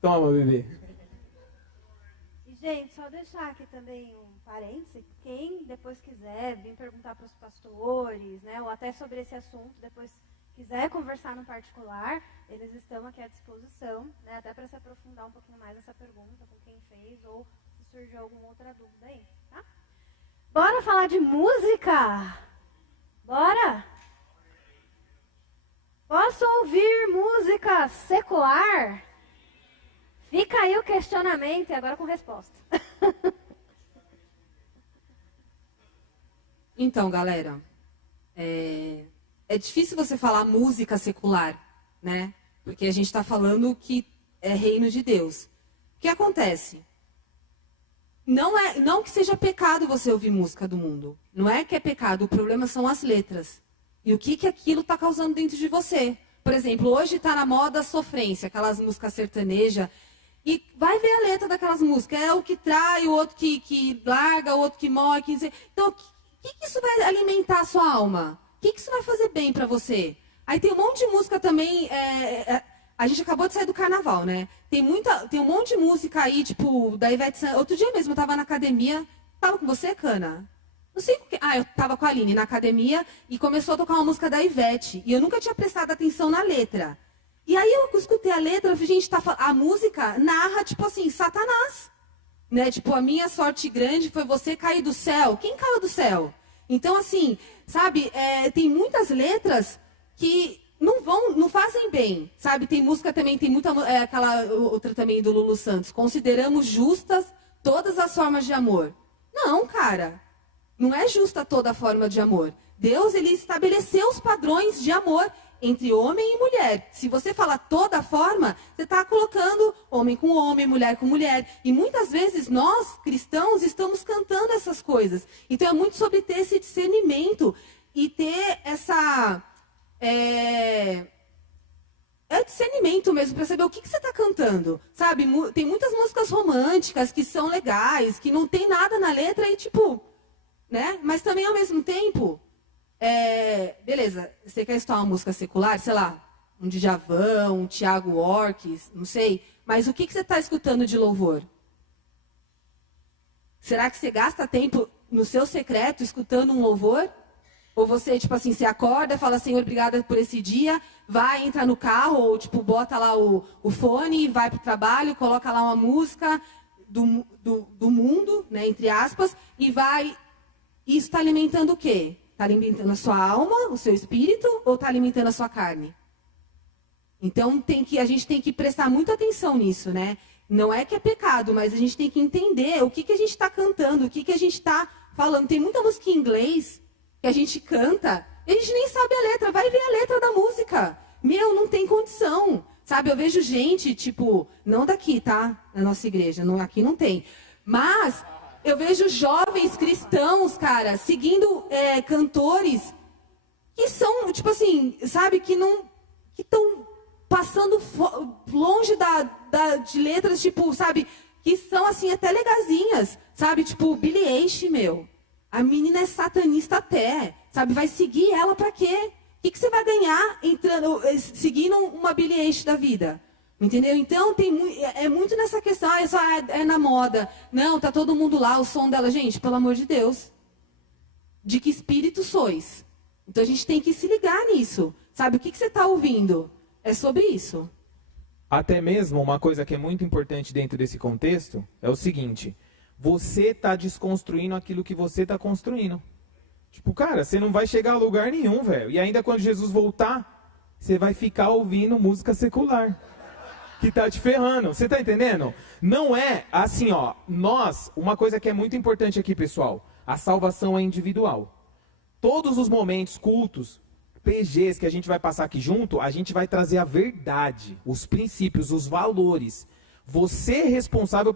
Toma, bebê. Gente, só deixar aqui também um parêntese, quem depois quiser vir perguntar para os pastores, né, ou até sobre esse assunto, depois quiser conversar no particular, eles estão aqui à disposição, né, até para se aprofundar um pouquinho mais nessa pergunta com quem fez, ou se surgiu alguma outra dúvida aí, tá? Bora falar de música? Bora? Posso ouvir música secular? Fica aí o questionamento e agora com resposta. Então, galera, é difícil você falar música secular, né? Porque a gente está falando que é reino de Deus. O que acontece? Não que seja pecado você ouvir música do mundo. Não é que é pecado, o problema são as letras. E o que aquilo está causando dentro de você. Por exemplo, hoje está na moda a sofrência, aquelas músicas sertanejas. E vai ver a letra daquelas músicas. É o que trai, o outro que larga, o outro que morre. Então, o que isso vai alimentar a sua alma? O que isso vai fazer bem para você? Aí tem um monte de música também. A gente acabou de sair do carnaval, né? Tem um monte de música aí, tipo, da Ivete Sangalo. Outro dia mesmo, eu tava na academia. Tava com você, Cana? Não sei porque. Eu tava com a Aline na academia e começou a tocar uma música da Ivete. E eu nunca tinha prestado atenção na letra. E aí eu escutei a letra, eu falei, gente, a música narra, tipo assim, Satanás. Né? Tipo, a minha sorte grande foi você cair do céu. Quem caiu do céu? Então, assim, sabe, tem muitas letras que não fazem bem, sabe? Tem música também, tem muita, aquela outra também do Lulu Santos. Consideramos justas todas as formas de amor. Não, cara. Não é justa toda forma de amor. Deus, ele estabeleceu os padrões de amor entre homem e mulher. Se você falar toda forma, você está colocando homem com homem, mulher com mulher. E muitas vezes nós, cristãos, estamos cantando essas coisas. Então é muito sobre ter esse discernimento e ter essa... mesmo para saber o que você está cantando, sabe? Tem muitas músicas românticas que são legais, que não tem nada na letra e tipo, né? Mas também ao mesmo tempo, beleza, você quer estudar uma música secular, sei lá, um Djavan, um Thiago York, não sei, mas o que você está escutando de louvor? Será que você gasta tempo no seu secreto escutando um louvor? Ou você, tipo assim, você acorda, fala, Senhor, obrigada por esse dia, vai, entra no carro, ou tipo, bota lá o fone, vai pro trabalho, coloca lá uma música do mundo, né, entre aspas, e vai. Isso está alimentando o quê? Está alimentando a sua alma, o seu espírito, ou está alimentando a sua carne? Então a gente tem que prestar muita atenção nisso, né? Não é que é pecado, mas a gente tem que entender o que a gente está cantando, o que a gente está falando. Tem muita música em inglês que a gente canta e a gente nem sabe a letra. Vai ver a letra da música. Meu, não tem condição. Sabe, eu vejo gente, tipo, não daqui, tá? Na nossa igreja, não, aqui não tem. Mas eu vejo jovens cristãos, cara, seguindo cantores que são, tipo assim, sabe, que estão passando longe de letras, tipo, sabe, que são, assim, até legazinhas, sabe, tipo, Billie Eilish, meu. A menina é satanista até, sabe, vai seguir ela pra quê? O que você vai ganhar seguindo uma Billie Eilish da vida? Entendeu? Então, é muito nessa questão, é na moda. Não, tá todo mundo lá, o som dela. Gente, pelo amor de Deus. De que espírito sois? Então, a gente tem que se ligar nisso. Sabe, o que você está ouvindo? É sobre isso. Até mesmo, uma coisa que é muito importante dentro desse contexto, é o seguinte. Você está desconstruindo aquilo que você está construindo. Tipo, cara, você não vai chegar a lugar nenhum, velho. E ainda quando Jesus voltar, você vai ficar ouvindo música secular. Que tá te ferrando. Você tá entendendo? Não é assim, ó. Uma coisa que é muito importante aqui, pessoal. A salvação é individual. Todos os momentos, cultos, PGs que a gente vai passar aqui junto, a gente vai trazer a verdade, os princípios, os valores. Você é responsável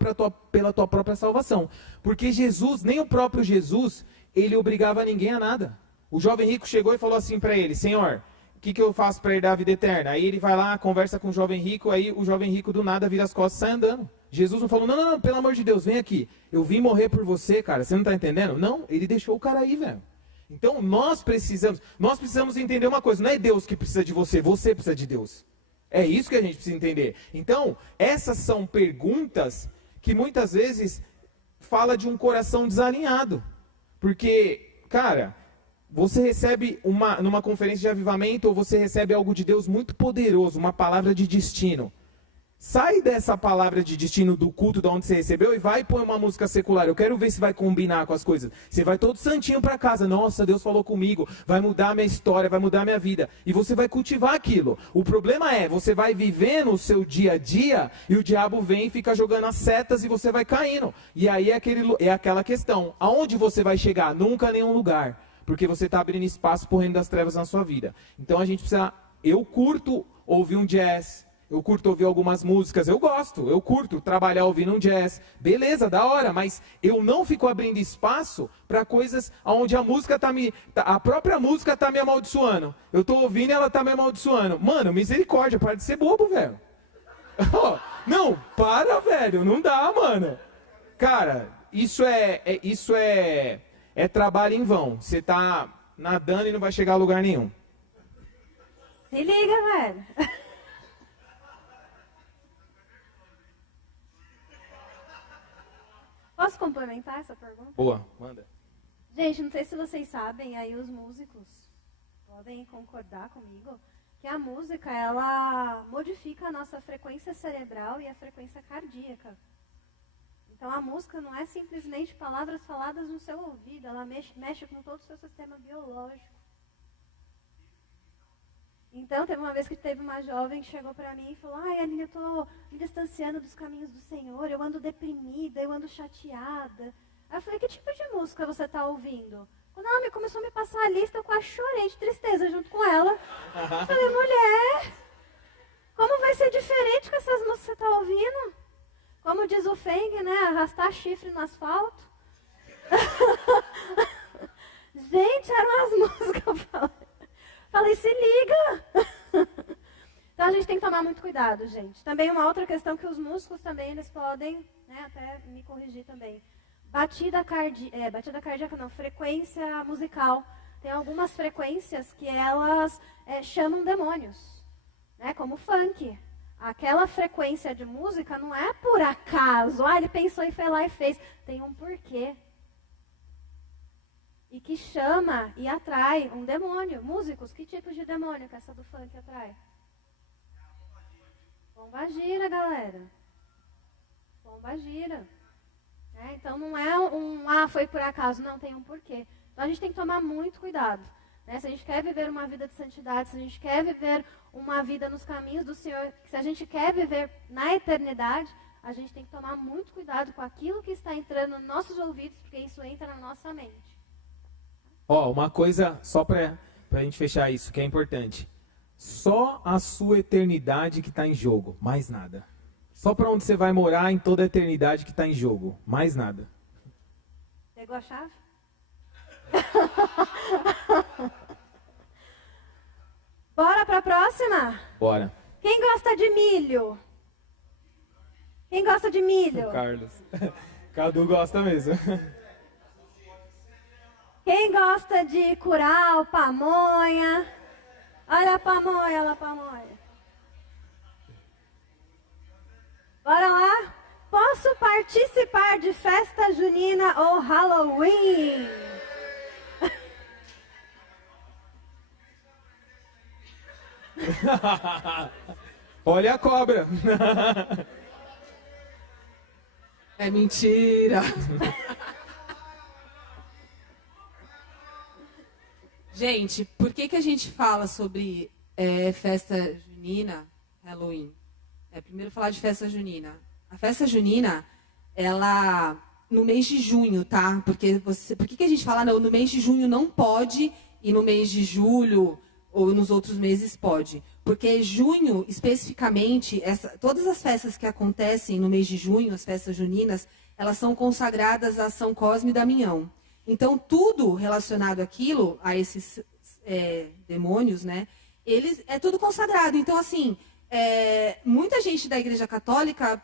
pela tua própria salvação. Porque Jesus, nem o próprio Jesus, ele obrigava ninguém a nada. O jovem rico chegou e falou assim para ele, Senhor, o que eu faço para herdar a vida eterna? Aí ele vai lá, conversa com o jovem rico, aí o jovem rico do nada vira as costas e sai andando. Jesus não falou, não, pelo amor de Deus, vem aqui. Eu vim morrer por você, cara, você não está entendendo? Não, ele deixou o cara aí, velho. Então nós precisamos entender uma coisa, não é Deus que precisa de você precisa de Deus. É isso que a gente precisa entender. Então, essas são perguntas que muitas vezes fala de um coração desalinhado. Porque, cara, você recebe numa conferência de avivamento ou você recebe algo de Deus muito poderoso, uma palavra de destino. Sai dessa palavra de destino do culto de onde você recebeu e vai e põe uma música secular. Eu quero ver se vai combinar com as coisas. Você vai todo santinho para casa. Nossa, Deus falou comigo. Vai mudar a minha história, vai mudar a minha vida. E você vai cultivar aquilo. O problema é, você vai vivendo o seu dia a dia e o diabo vem e fica jogando as setas e você vai caindo. E aí é aquela questão. Aonde você vai chegar? Nunca a nenhum lugar. Porque você está abrindo espaço para o reino das trevas na sua vida. Então a gente precisa... Eu curto ouvir um jazz. Eu curto ouvir algumas músicas, eu curto trabalhar ouvindo um jazz, beleza, da hora, mas eu não fico abrindo espaço para coisas onde a própria música tá me amaldiçoando. Eu tô ouvindo e ela tá me amaldiçoando. Mano, misericórdia, para de ser bobo, velho. Não, para, velho, não dá, mano. Cara, isso é trabalho em vão. Você tá nadando e não vai chegar a lugar nenhum. Se liga, velho. Posso complementar essa pergunta? Boa, manda. Gente, não sei se vocês sabem, aí os músicos podem concordar comigo, que a música, ela modifica a nossa frequência cerebral e a frequência cardíaca. Então a música não é simplesmente palavras faladas no seu ouvido, ela mexe com todo o seu sistema biológico. Então, teve uma vez que teve uma jovem que chegou pra mim e falou, ai, Aline, eu tô me distanciando dos caminhos do Senhor, eu ando deprimida, eu ando chateada. Aí eu falei, que tipo de música você tá ouvindo? Quando ela começou a me passar a lista, eu quase chorei de tristeza junto com ela. Eu falei, mulher, como vai ser diferente com essas músicas que você tá ouvindo? Como diz o Feng, né, arrastar chifre no asfalto. Gente, eram as músicas, eu falei, se liga! Então a gente tem que tomar muito cuidado, gente. Também uma outra questão que os músicos também, eles podem, né, até me corrigir também. Batida cardíaca não, frequência musical. Tem algumas frequências que elas chamam demônios, né, como o funk. Aquela frequência de música não é por acaso. Ele pensou e foi lá e fez. Tem um porquê. E que chama e atrai um demônio. Músicos, que tipo de demônio que essa do funk atrai? Pombagira, galera. Pombagira. Então não é foi por acaso, não, tem um porquê. Então a gente tem que tomar muito cuidado. Né? Se a gente quer viver uma vida de santidade, se a gente quer viver uma vida nos caminhos do Senhor, se a gente quer viver na eternidade, a gente tem que tomar muito cuidado com aquilo que está entrando nos nossos ouvidos, porque isso entra na nossa mente. Uma coisa, só para a gente fechar isso, que é importante. Só a sua eternidade que está em jogo, mais nada. Só para onde você vai morar em toda a eternidade que está em jogo, mais nada. Pegou a chave? Bora para a próxima? Bora. Quem gosta de milho? Quem gosta de milho? Carlos. Cadu gosta mesmo. Quem gosta de curau, pamonha? Olha a pamonha, olha a pamonha. Bora lá? Posso participar de festa junina ou Halloween? Olha a cobra. É mentira. Gente, por que a gente fala sobre festa junina, Halloween? Primeiro falar de festa junina. A festa junina, ela no mês de junho, tá? Por que a gente fala, não, no mês de junho não pode e no mês de julho ou nos outros meses pode? Porque junho, especificamente, todas as festas que acontecem no mês de junho, as festas juninas, elas são consagradas a São Cosme e Damião. Então, tudo relacionado àquilo, a esses demônios, né? É tudo consagrado. Então, assim, muita gente da Igreja Católica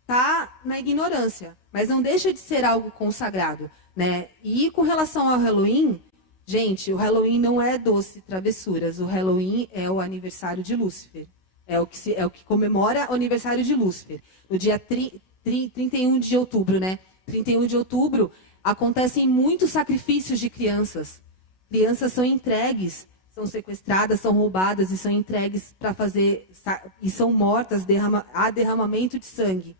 está na ignorância, mas não deixa de ser algo consagrado, né? E com relação ao Halloween, gente, o Halloween não é doce travessuras. O Halloween é o aniversário de Lúcifer. É o que comemora o aniversário de Lúcifer. No dia 31 de outubro, né? 31 de outubro, acontecem muitos sacrifícios de crianças. Crianças são entregues, são sequestradas, são roubadas e são entregues para fazer, e são mortas, há derramamento de sangue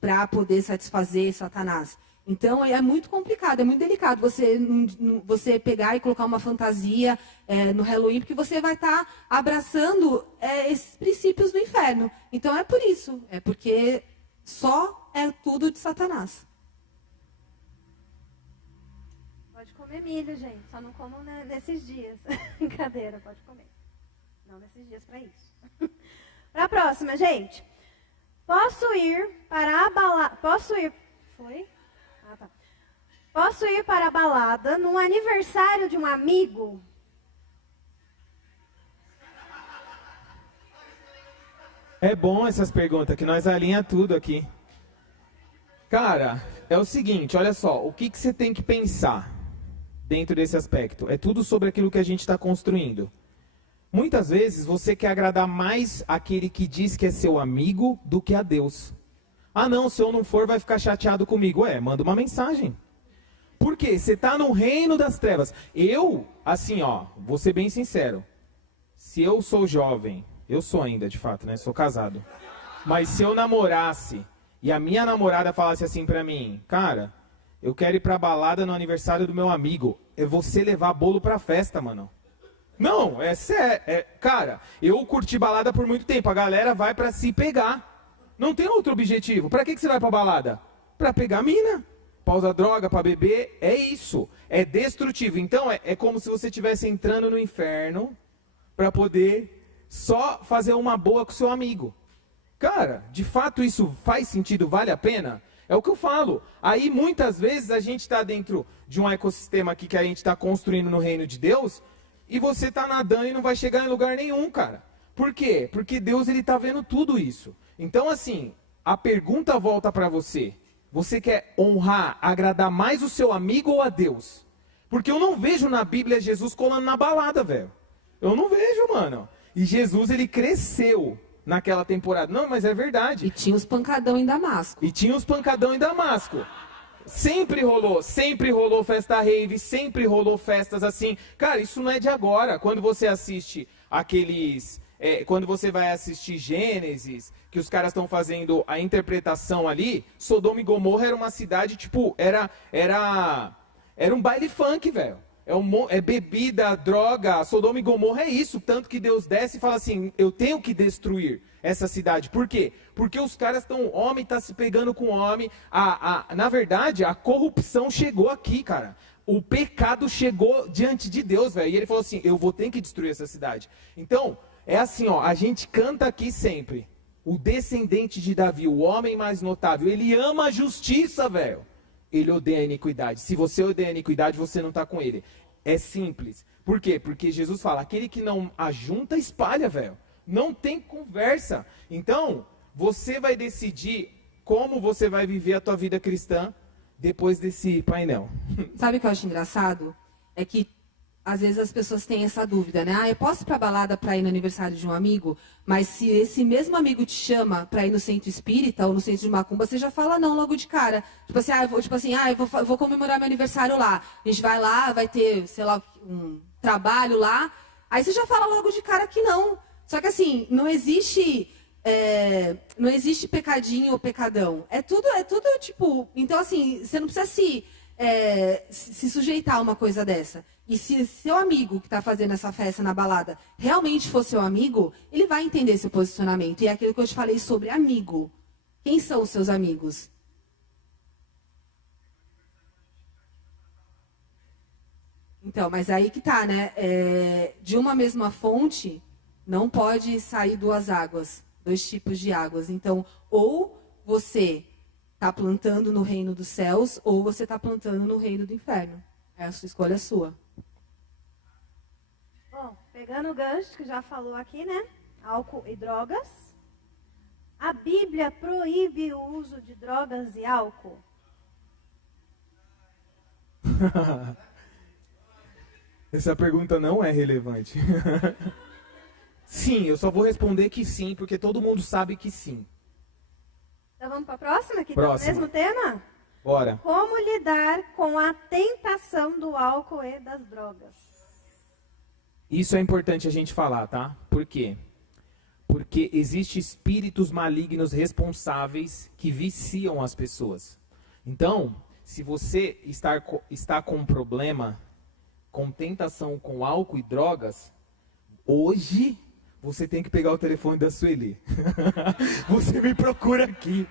para poder satisfazer Satanás. Então, é muito complicado, é muito delicado você pegar e colocar uma fantasia no Halloween, porque você vai estar abraçando esses princípios do inferno. Então, é por isso, é porque só é tudo de Satanás. Pode comer milho, gente, só não como nesses dias. Brincadeira, pode comer. Não nesses dias para isso. Para a próxima, gente. Posso ir para a balada... Foi? Tá. Posso ir para a balada num aniversário de um amigo? É bom essas perguntas, que nós alinha tudo aqui. Cara, é o seguinte, olha só, o que você tem que pensar dentro desse aspecto? É tudo sobre aquilo que a gente está construindo. Muitas vezes você quer agradar mais aquele que diz que é seu amigo do que a Deus. Ah não, se eu não for vai ficar chateado comigo. Manda uma mensagem. Por quê? Você está no reino das trevas. Vou ser bem sincero. Se eu sou jovem, eu sou ainda de fato, né? Sou casado. Mas se eu namorasse e a minha namorada falasse assim pra mim, cara, eu quero ir pra balada no aniversário do meu amigo. É você levar bolo pra festa, mano. Não, é sério. Cara, eu curti balada por muito tempo. A galera vai pra se pegar. Não tem outro objetivo. Pra que você vai pra balada? Pra pegar mina. Pra usar droga, pra beber. É isso. É destrutivo. Então, é como se você estivesse entrando no inferno pra poder só fazer uma boa com seu amigo. Cara, de fato isso faz sentido? Vale a pena? É o que eu falo. Aí, muitas vezes, a gente está dentro de um ecossistema aqui que a gente está construindo no reino de Deus e você tá nadando e não vai chegar em lugar nenhum, cara. Por quê? Porque Deus, ele tá vendo tudo isso. Então, assim, a pergunta volta para você. Você quer honrar, agradar mais o seu amigo ou a Deus? Porque eu não vejo na Bíblia Jesus colando na balada, velho. Eu não vejo, mano. E Jesus, ele cresceu naquela temporada. Não, mas é verdade. E tinha os pancadão em Damasco. Sempre rolou festa rave, sempre rolou festas assim. Cara, isso não é de agora. Quando você assiste aqueles... quando você vai assistir Gênesis, que os caras estão fazendo a interpretação ali, Sodoma e Gomorra era uma cidade, tipo, era um baile funk, velho. É bebida, droga, Sodoma e Gomorra é isso. Tanto que Deus desce e fala assim, eu tenho que destruir essa cidade. Por quê? Porque os caras estão, homem está se pegando com homem. Na verdade, a corrupção chegou aqui, cara. O pecado chegou diante de Deus, velho. E ele falou assim, eu vou ter que destruir essa cidade. Então, é assim, ó, a gente canta aqui sempre. O descendente de Davi, o homem mais notável, ele ama a justiça, velho. Ele odeia a iniquidade. Se você odeia a iniquidade, você não está com ele. É simples. Por quê? Porque Jesus fala, aquele que não ajunta, espalha, velho. Não tem conversa. Então, você vai decidir como você vai viver a tua vida cristã depois desse painel. Sabe o que eu acho engraçado? É que às vezes as pessoas têm essa dúvida, né? Eu posso ir pra balada pra ir no aniversário de um amigo, mas se esse mesmo amigo te chama pra ir no centro espírita ou no centro de macumba, você já fala não logo de cara. Tipo assim, eu vou comemorar meu aniversário lá. A gente vai lá, vai ter, sei lá, um trabalho lá. Aí você já fala logo de cara que não. Só que assim, não existe pecadinho ou pecadão. É tudo tipo... Então assim, você não precisa se sujeitar a uma coisa dessa. E se seu amigo que está fazendo essa festa na balada realmente for seu amigo, ele vai entender seu posicionamento. E é aquilo que eu te falei sobre amigo. Quem são os seus amigos? Então, mas aí que tá, né? De uma mesma fonte, não pode sair duas águas, dois tipos de águas. Então, ou você está plantando no reino dos céus, ou você está plantando no reino do inferno. É a sua escolha sua. Bom, pegando o gancho que já falou aqui, né? Álcool e drogas. A Bíblia proíbe o uso de drogas e álcool? Essa pergunta não é relevante. Sim, eu só vou responder que sim, porque todo mundo sabe que sim. Então vamos para a próxima, que Próxima. tem o mesmo tema? Bora. Como lidar com a tentação do álcool e das drogas? Isso é importante a gente falar, tá? Por quê? Porque existem espíritos malignos responsáveis que viciam as pessoas. Então, se você está com um problema, com tentação com álcool e drogas, hoje você tem que pegar o telefone da Sueli. Você me procura aqui,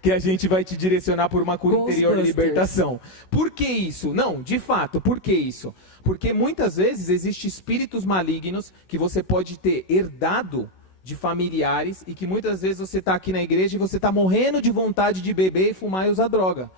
que a gente vai te direcionar por uma cura interior e libertação. Por que isso? Não, de fato, por que isso? Porque muitas vezes existem espíritos malignos que você pode ter herdado de familiares e que muitas vezes você está aqui na igreja e você está morrendo de vontade de beber e fumar e usar droga.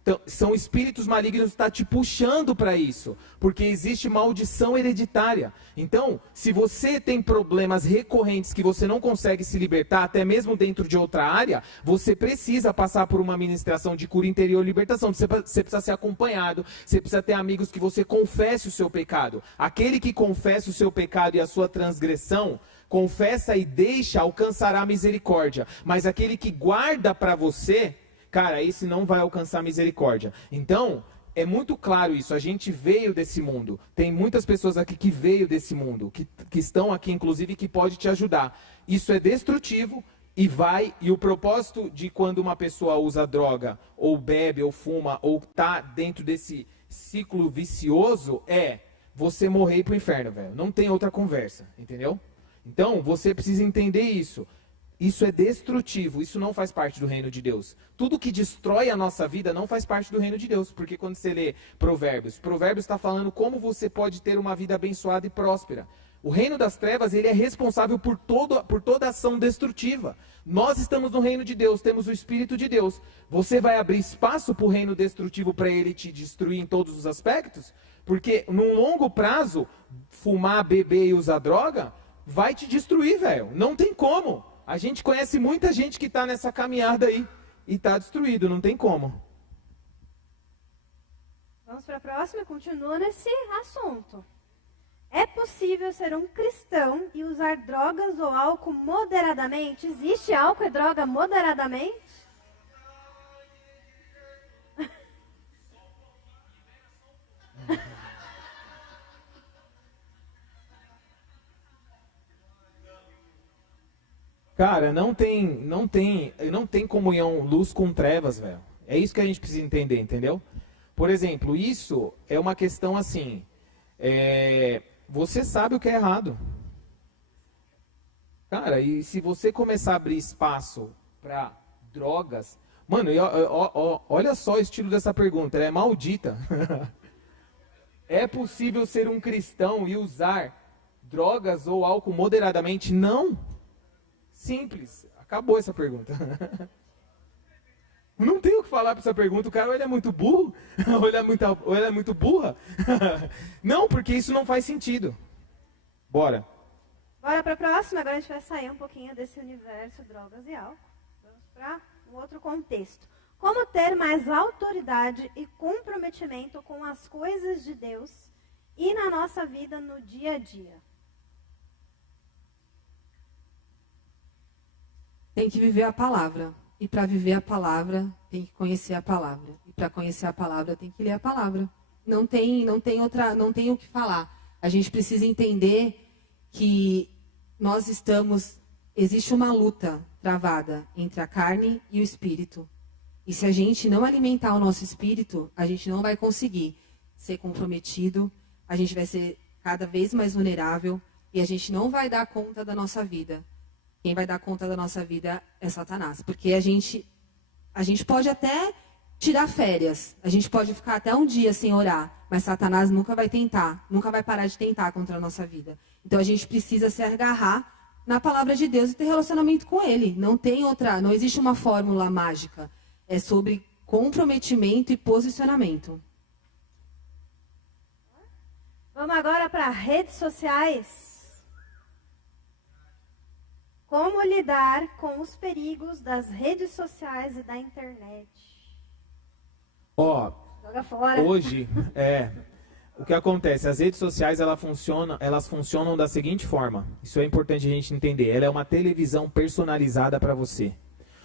Então, são espíritos malignos que estão te puxando para isso, porque existe maldição hereditária. Então, se você tem problemas recorrentes que você não consegue se libertar, até mesmo dentro de outra área, você precisa passar por uma ministração de cura interior e libertação. Você precisa ser acompanhado, você precisa ter amigos que você confesse o seu pecado. Aquele que confessa o seu pecado e a sua transgressão, confessa e deixa, alcançará misericórdia. Mas aquele que guarda para você, cara, esse não vai alcançar misericórdia. Então, é muito claro isso. A gente veio desse mundo. Tem muitas pessoas aqui que veio desse mundo, que estão aqui, inclusive, que pode te ajudar. Isso é destrutivo e o propósito de quando uma pessoa usa droga, ou bebe, ou fuma, ou tá dentro desse ciclo vicioso, é você morrer e ir pro inferno, velho. Não tem outra conversa, entendeu? Então, você precisa entender isso. Isso é destrutivo, isso não faz parte do reino de Deus. Tudo que destrói a nossa vida não faz parte do reino de Deus. Porque quando você lê Provérbios está falando como você pode ter uma vida abençoada e próspera. O reino das trevas, ele é responsável por toda ação destrutiva. Nós estamos no reino de Deus, temos o Espírito de Deus. Você vai abrir espaço para o reino destrutivo para ele te destruir em todos os aspectos? Porque num longo prazo, fumar, beber e usar droga vai te destruir, velho. Não tem como. A gente conhece muita gente que está nessa caminhada aí e está destruído, não tem como. Vamos para a próxima, continua nesse assunto. É possível ser um cristão e usar drogas ou álcool moderadamente? Existe álcool e droga moderadamente? Cara, não tem comunhão luz com trevas, velho. É isso que a gente precisa entender, entendeu? Por exemplo, isso é uma questão assim, você sabe o que é errado. Cara, e se você começar a abrir espaço para drogas... Mano, olha só o estilo dessa pergunta, ela é maldita. É possível ser um cristão e usar drogas ou álcool moderadamente? Não. Simples. Acabou essa pergunta. Não tenho o que falar para essa pergunta. O cara ou ele é muito burro, ou ele é muito burra. Não, porque isso não faz sentido. Bora. Bora para a próxima. Agora a gente vai sair um pouquinho desse universo drogas e álcool. Vamos para um outro contexto. Como ter mais autoridade e comprometimento com as coisas de Deus e na nossa vida no dia a dia? Tem que viver a palavra. E para viver a palavra, tem que conhecer a palavra. E para conhecer a palavra, tem que ler a palavra. Não tem o que falar. A gente precisa entender que existe uma luta travada entre a carne e o espírito. E se a gente não alimentar o nosso espírito, a gente não vai conseguir ser comprometido, a gente vai ser cada vez mais vulnerável e a gente não vai dar conta da nossa vida. Quem vai dar conta da nossa vida é Satanás. Porque a gente pode até tirar férias, a gente pode ficar até um dia sem orar, mas Satanás nunca vai parar de tentar contra a nossa vida. Então a gente precisa se agarrar na palavra de Deus e ter relacionamento com Ele. Não existe uma fórmula mágica. É sobre comprometimento e posicionamento. Vamos agora para redes sociais. Como lidar com os perigos das redes sociais e da internet? Joga fora. Hoje, o que acontece? As redes sociais elas funcionam da seguinte forma. Isso é importante a gente entender. Ela é uma televisão personalizada para você.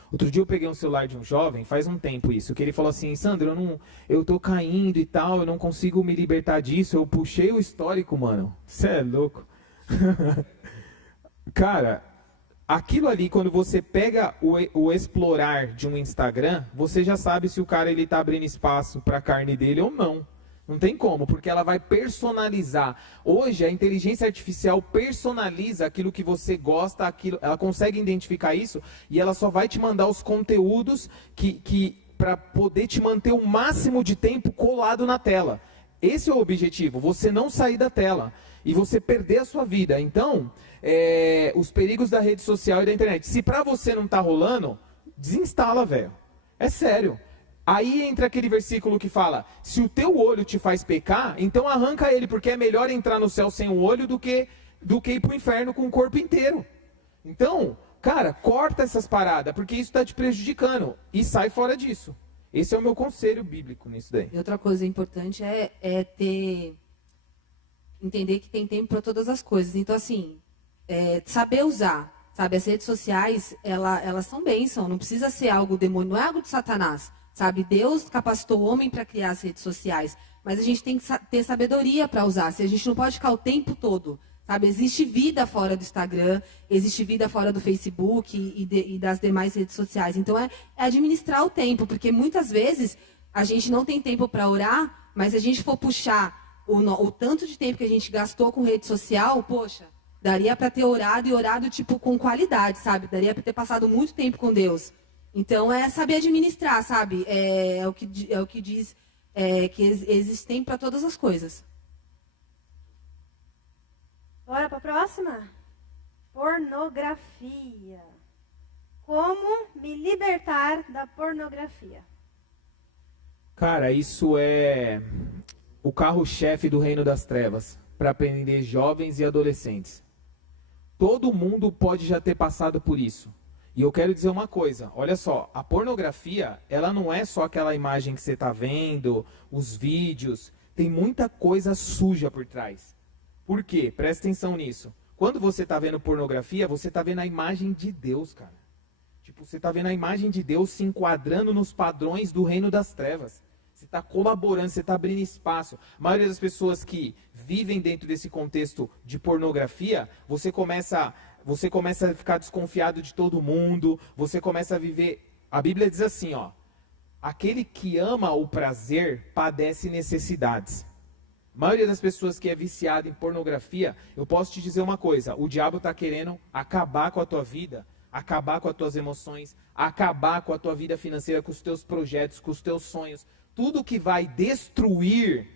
Outro dia eu peguei um celular de um jovem, faz um tempo isso, que ele falou assim, Sandro, eu tô caindo e tal, eu não consigo me libertar disso, eu puxei o histórico, mano. Você é louco. Cara, aquilo ali, quando você pega o explorar de um Instagram, você já sabe se o cara ele tá abrindo espaço para a carne dele ou não. Não tem como, porque ela vai personalizar. Hoje, a inteligência artificial personaliza aquilo que você gosta, ela consegue identificar isso e ela só vai te mandar os conteúdos para poder te manter o máximo de tempo colado na tela. Esse é o objetivo, você não sair da tela e você perder a sua vida. Então, os perigos da rede social e da internet. Se para você não tá rolando, desinstala, velho. É sério. Aí entra aquele versículo que fala, se o teu olho te faz pecar, então arranca ele, porque é melhor entrar no céu sem o olho do que ir pro inferno com o corpo inteiro. Então, cara, corta essas paradas, porque isso está te prejudicando, e sai fora disso. Esse é o meu conselho bíblico nisso daí. E outra coisa importante entender que tem tempo para todas as coisas. Então, assim, saber usar, sabe? As redes sociais, elas são bênção, não precisa ser algo demônio, não é algo de Satanás. Sabe, Deus capacitou o homem para criar as redes sociais, mas a gente tem que ter sabedoria para usar. Se a gente não pode ficar o tempo todo, sabe? Existe vida fora do Instagram, existe vida fora do Facebook e das demais redes sociais. Então é administrar o tempo, porque muitas vezes a gente não tem tempo para orar, mas se a gente for puxar o tanto de tempo que a gente gastou com rede social, poxa, daria para ter orado e orado tipo com qualidade, sabe? Daria para ter passado muito tempo com Deus. Então, é saber administrar, sabe? É o que diz que existe tempo para todas as coisas. Bora para a próxima? Pornografia. Como me libertar da pornografia? Cara, isso é o carro-chefe do reino das trevas para prender jovens e adolescentes. Todo mundo pode já ter passado por isso. E eu quero dizer uma coisa, olha só, a pornografia, ela não é só aquela imagem que você está vendo, os vídeos, tem muita coisa suja por trás. Por quê? Presta atenção nisso. Quando você está vendo pornografia, você está vendo a imagem de Deus, cara. Tipo, você está vendo a imagem de Deus se enquadrando nos padrões do reino das trevas. Você está colaborando, você está abrindo espaço. A maioria das pessoas que vivem dentro desse contexto de pornografia, você começa a ficar desconfiado de todo mundo, você começa a viver... A Bíblia diz assim, ó, aquele que ama o prazer padece necessidades. A maioria das pessoas que é viciada em pornografia, eu posso te dizer uma coisa, o diabo está querendo acabar com a tua vida, acabar com as tuas emoções, acabar com a tua vida financeira, com os teus projetos, com os teus sonhos. Tudo que vai destruir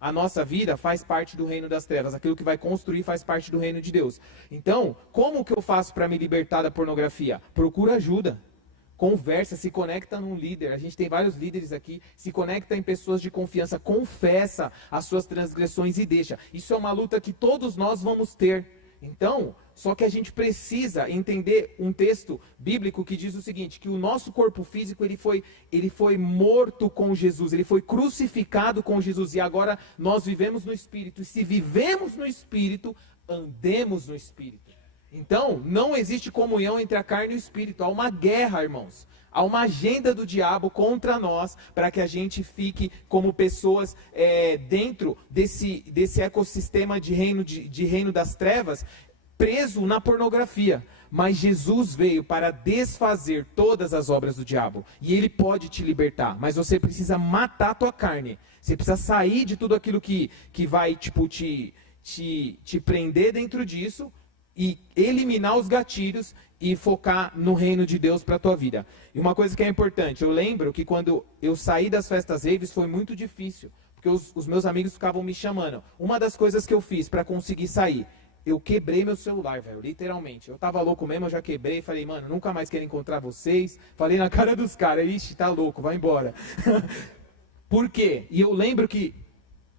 a nossa vida faz parte do reino das trevas. Aquilo que vai construir faz parte do reino de Deus. Então, como que eu faço para me libertar da pornografia? Procura ajuda. Conversa, se conecta num líder. A gente tem vários líderes aqui. Se conecta em pessoas de confiança. Confessa as suas transgressões e deixa. Isso é uma luta que todos nós vamos ter. Então, só que a gente precisa entender um texto bíblico que diz o seguinte, que o nosso corpo físico ele foi morto com Jesus, ele foi crucificado com Jesus e agora nós vivemos no Espírito. E se vivemos no Espírito, andemos no Espírito. Então, não existe comunhão entre a carne e o Espírito. Há uma guerra, irmãos. Há uma agenda do diabo contra nós para que a gente fique como pessoas dentro desse ecossistema de reino das trevas, preso na pornografia. Mas Jesus veio para desfazer todas as obras do diabo. E ele pode te libertar. Mas você precisa matar a tua carne. Você precisa sair de tudo aquilo que vai tipo, te prender dentro disso e eliminar os gatilhos e focar no reino de Deus para a tua vida. E uma coisa que é importante, eu lembro que quando eu saí das festas raves foi muito difícil, porque os meus amigos ficavam me chamando. Uma das coisas que eu fiz para conseguir sair, eu quebrei meu celular, velho, literalmente. Eu tava louco mesmo, eu já quebrei, falei, mano, nunca mais quero encontrar vocês. Falei na cara dos caras, ixi, tá louco, vai embora. Por quê? E eu lembro que,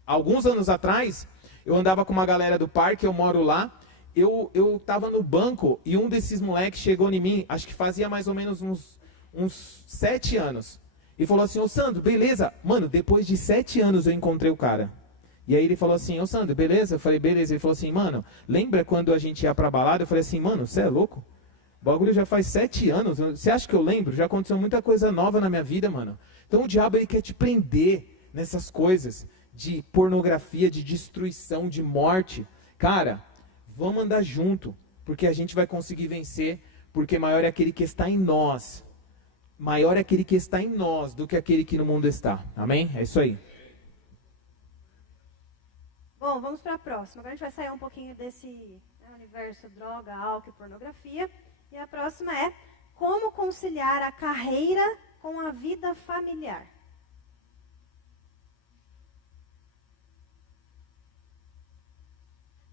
alguns anos atrás, eu andava com uma galera do parque, eu moro lá, eu tava no banco e um desses moleques chegou em mim, acho que fazia mais ou menos uns 7 anos. E falou assim, ô Sandro, beleza? Mano, depois de 7 anos eu encontrei o cara. E aí ele falou assim, ô Sandro, beleza? Eu falei, beleza. Ele falou assim, mano, lembra quando a gente ia pra balada? Eu falei assim, mano, você é louco? O bagulho já faz 7 anos. Você acha que eu lembro? Já aconteceu muita coisa nova na minha vida, mano. Então o diabo ele quer te prender nessas coisas de pornografia, de destruição, de morte. Cara, vamos andar junto, porque a gente vai conseguir vencer, porque maior é aquele que está em nós. Maior é aquele que está em nós do que aquele que no mundo está. Amém? É isso aí. Bom, vamos para a próxima. Agora a gente vai sair um pouquinho desse universo droga, álcool e pornografia. E a próxima é como conciliar a carreira com a vida familiar.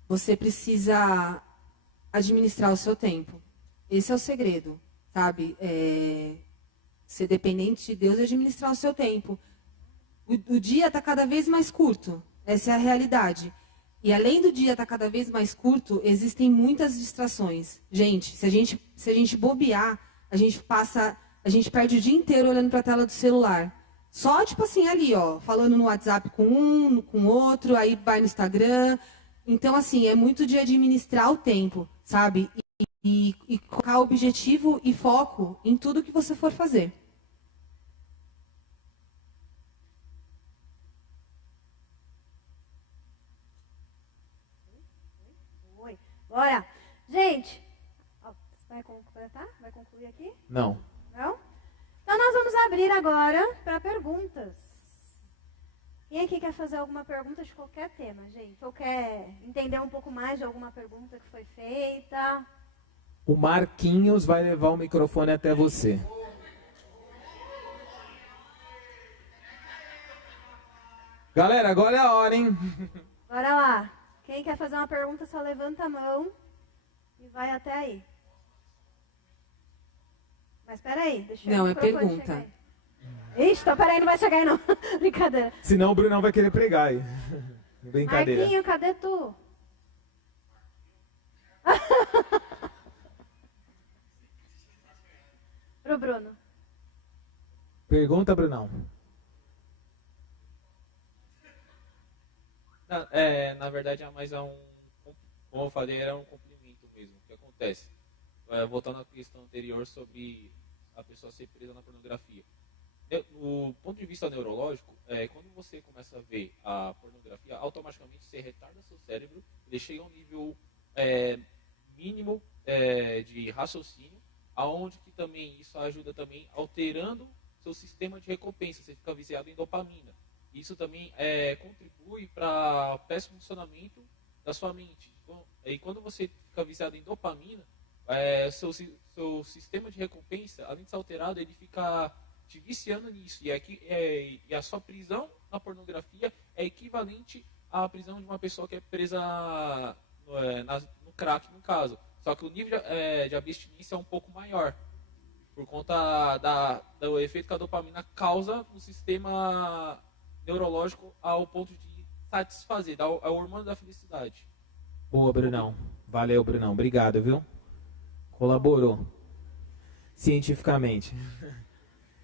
Você precisa administrar o seu tempo. Esse é o segredo, sabe? Ser dependente de Deus e administrar o seu tempo. O dia está cada vez mais curto. Essa é a realidade. E além do dia estar cada vez mais curto, existem muitas distrações. Gente, se a gente bobear, a gente perde o dia inteiro olhando para a tela do celular. Só tipo assim ali, ó, falando no WhatsApp com um, com outro, aí vai no Instagram. Então, assim, é muito de administrar o tempo, sabe? E colocar objetivo e foco em tudo que você for fazer. Oi. Bora. Gente, vai completar? Vai concluir aqui? Não. Não? Então, nós vamos abrir agora para perguntas. Quem aqui quer fazer alguma pergunta de qualquer tema, gente? Ou quer entender um pouco mais de alguma pergunta que foi feita? O Marquinhos vai levar o microfone até você. Galera, agora é a hora, hein? Bora lá. Quem quer fazer uma pergunta, só levanta a mão e vai até aí. Mas espera aí, deixa eu Não, o é microfone pergunta. chegar aí. Ixi, então peraí, não vai chegar aí não. Brincadeira. Senão o Brunão vai querer pregar aí. Brincadeira. Marquinho, cadê tu? Pro Bruno. Pergunta, Brunão. Na verdade, é mais como eu falei, era um cumprimento mesmo. O que acontece? Voltando à questão anterior sobre a pessoa ser presa na pornografia. No ponto de vista neurológico, quando você começa a ver a pornografia, automaticamente você retarda seu cérebro, ele chega a um nível mínimo de raciocínio, aonde que também isso ajuda também alterando seu sistema de recompensa, você fica viciado em dopamina. Isso também contribui para o péssimo funcionamento da sua mente. E quando você fica viciado em dopamina, seu sistema de recompensa, além de ser alterado, ele fica te viciando nisso. E a sua prisão na pornografia é equivalente à prisão de uma pessoa que é presa no crack, no caso. Só que o nível de abstinência é um pouco maior, por conta do efeito que a dopamina causa no sistema neurológico ao ponto de satisfazer, é o hormônio da felicidade. Boa, Brunão. Valeu, Brunão. Obrigado, viu? Colaborou. Cientificamente.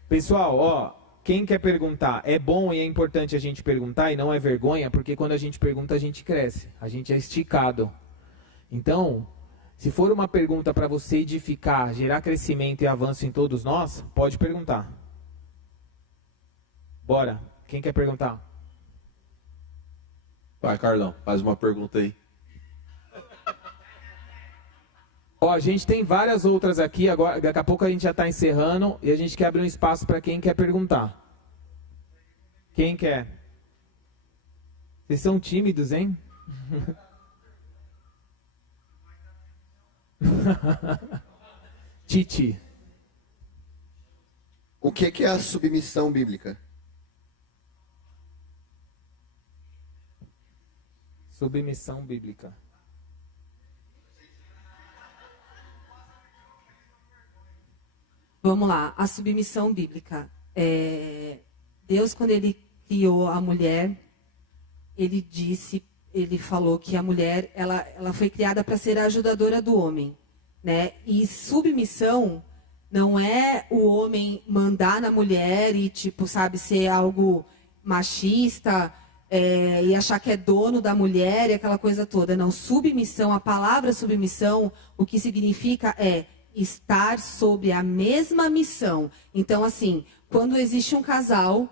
Pessoal, ó, quem quer perguntar, é bom e é importante a gente perguntar e não é vergonha, porque quando a gente pergunta, a gente cresce. A gente é esticado. Então, se for uma pergunta para você edificar, gerar crescimento e avanço em todos nós, pode perguntar. Bora. Quem quer perguntar? Vai, Carlão, faz uma pergunta aí. Ó, a gente tem várias outras aqui, agora, daqui a pouco a gente já está encerrando e a gente quer abrir um espaço para quem quer perguntar. Quem quer? Vocês são tímidos, hein? Titi. O que é a submissão bíblica? Submissão bíblica. Vamos lá, a submissão bíblica. Deus, quando ele criou a mulher, ele falou que a mulher ela foi criada para ser a ajudadora do homem, né? E submissão não é o homem mandar na mulher e, tipo, sabe, ser algo machista, e achar que é dono da mulher e aquela coisa toda. Não, submissão, a palavra submissão, o que significa é estar sobre a mesma missão. Então, assim, quando existe um casal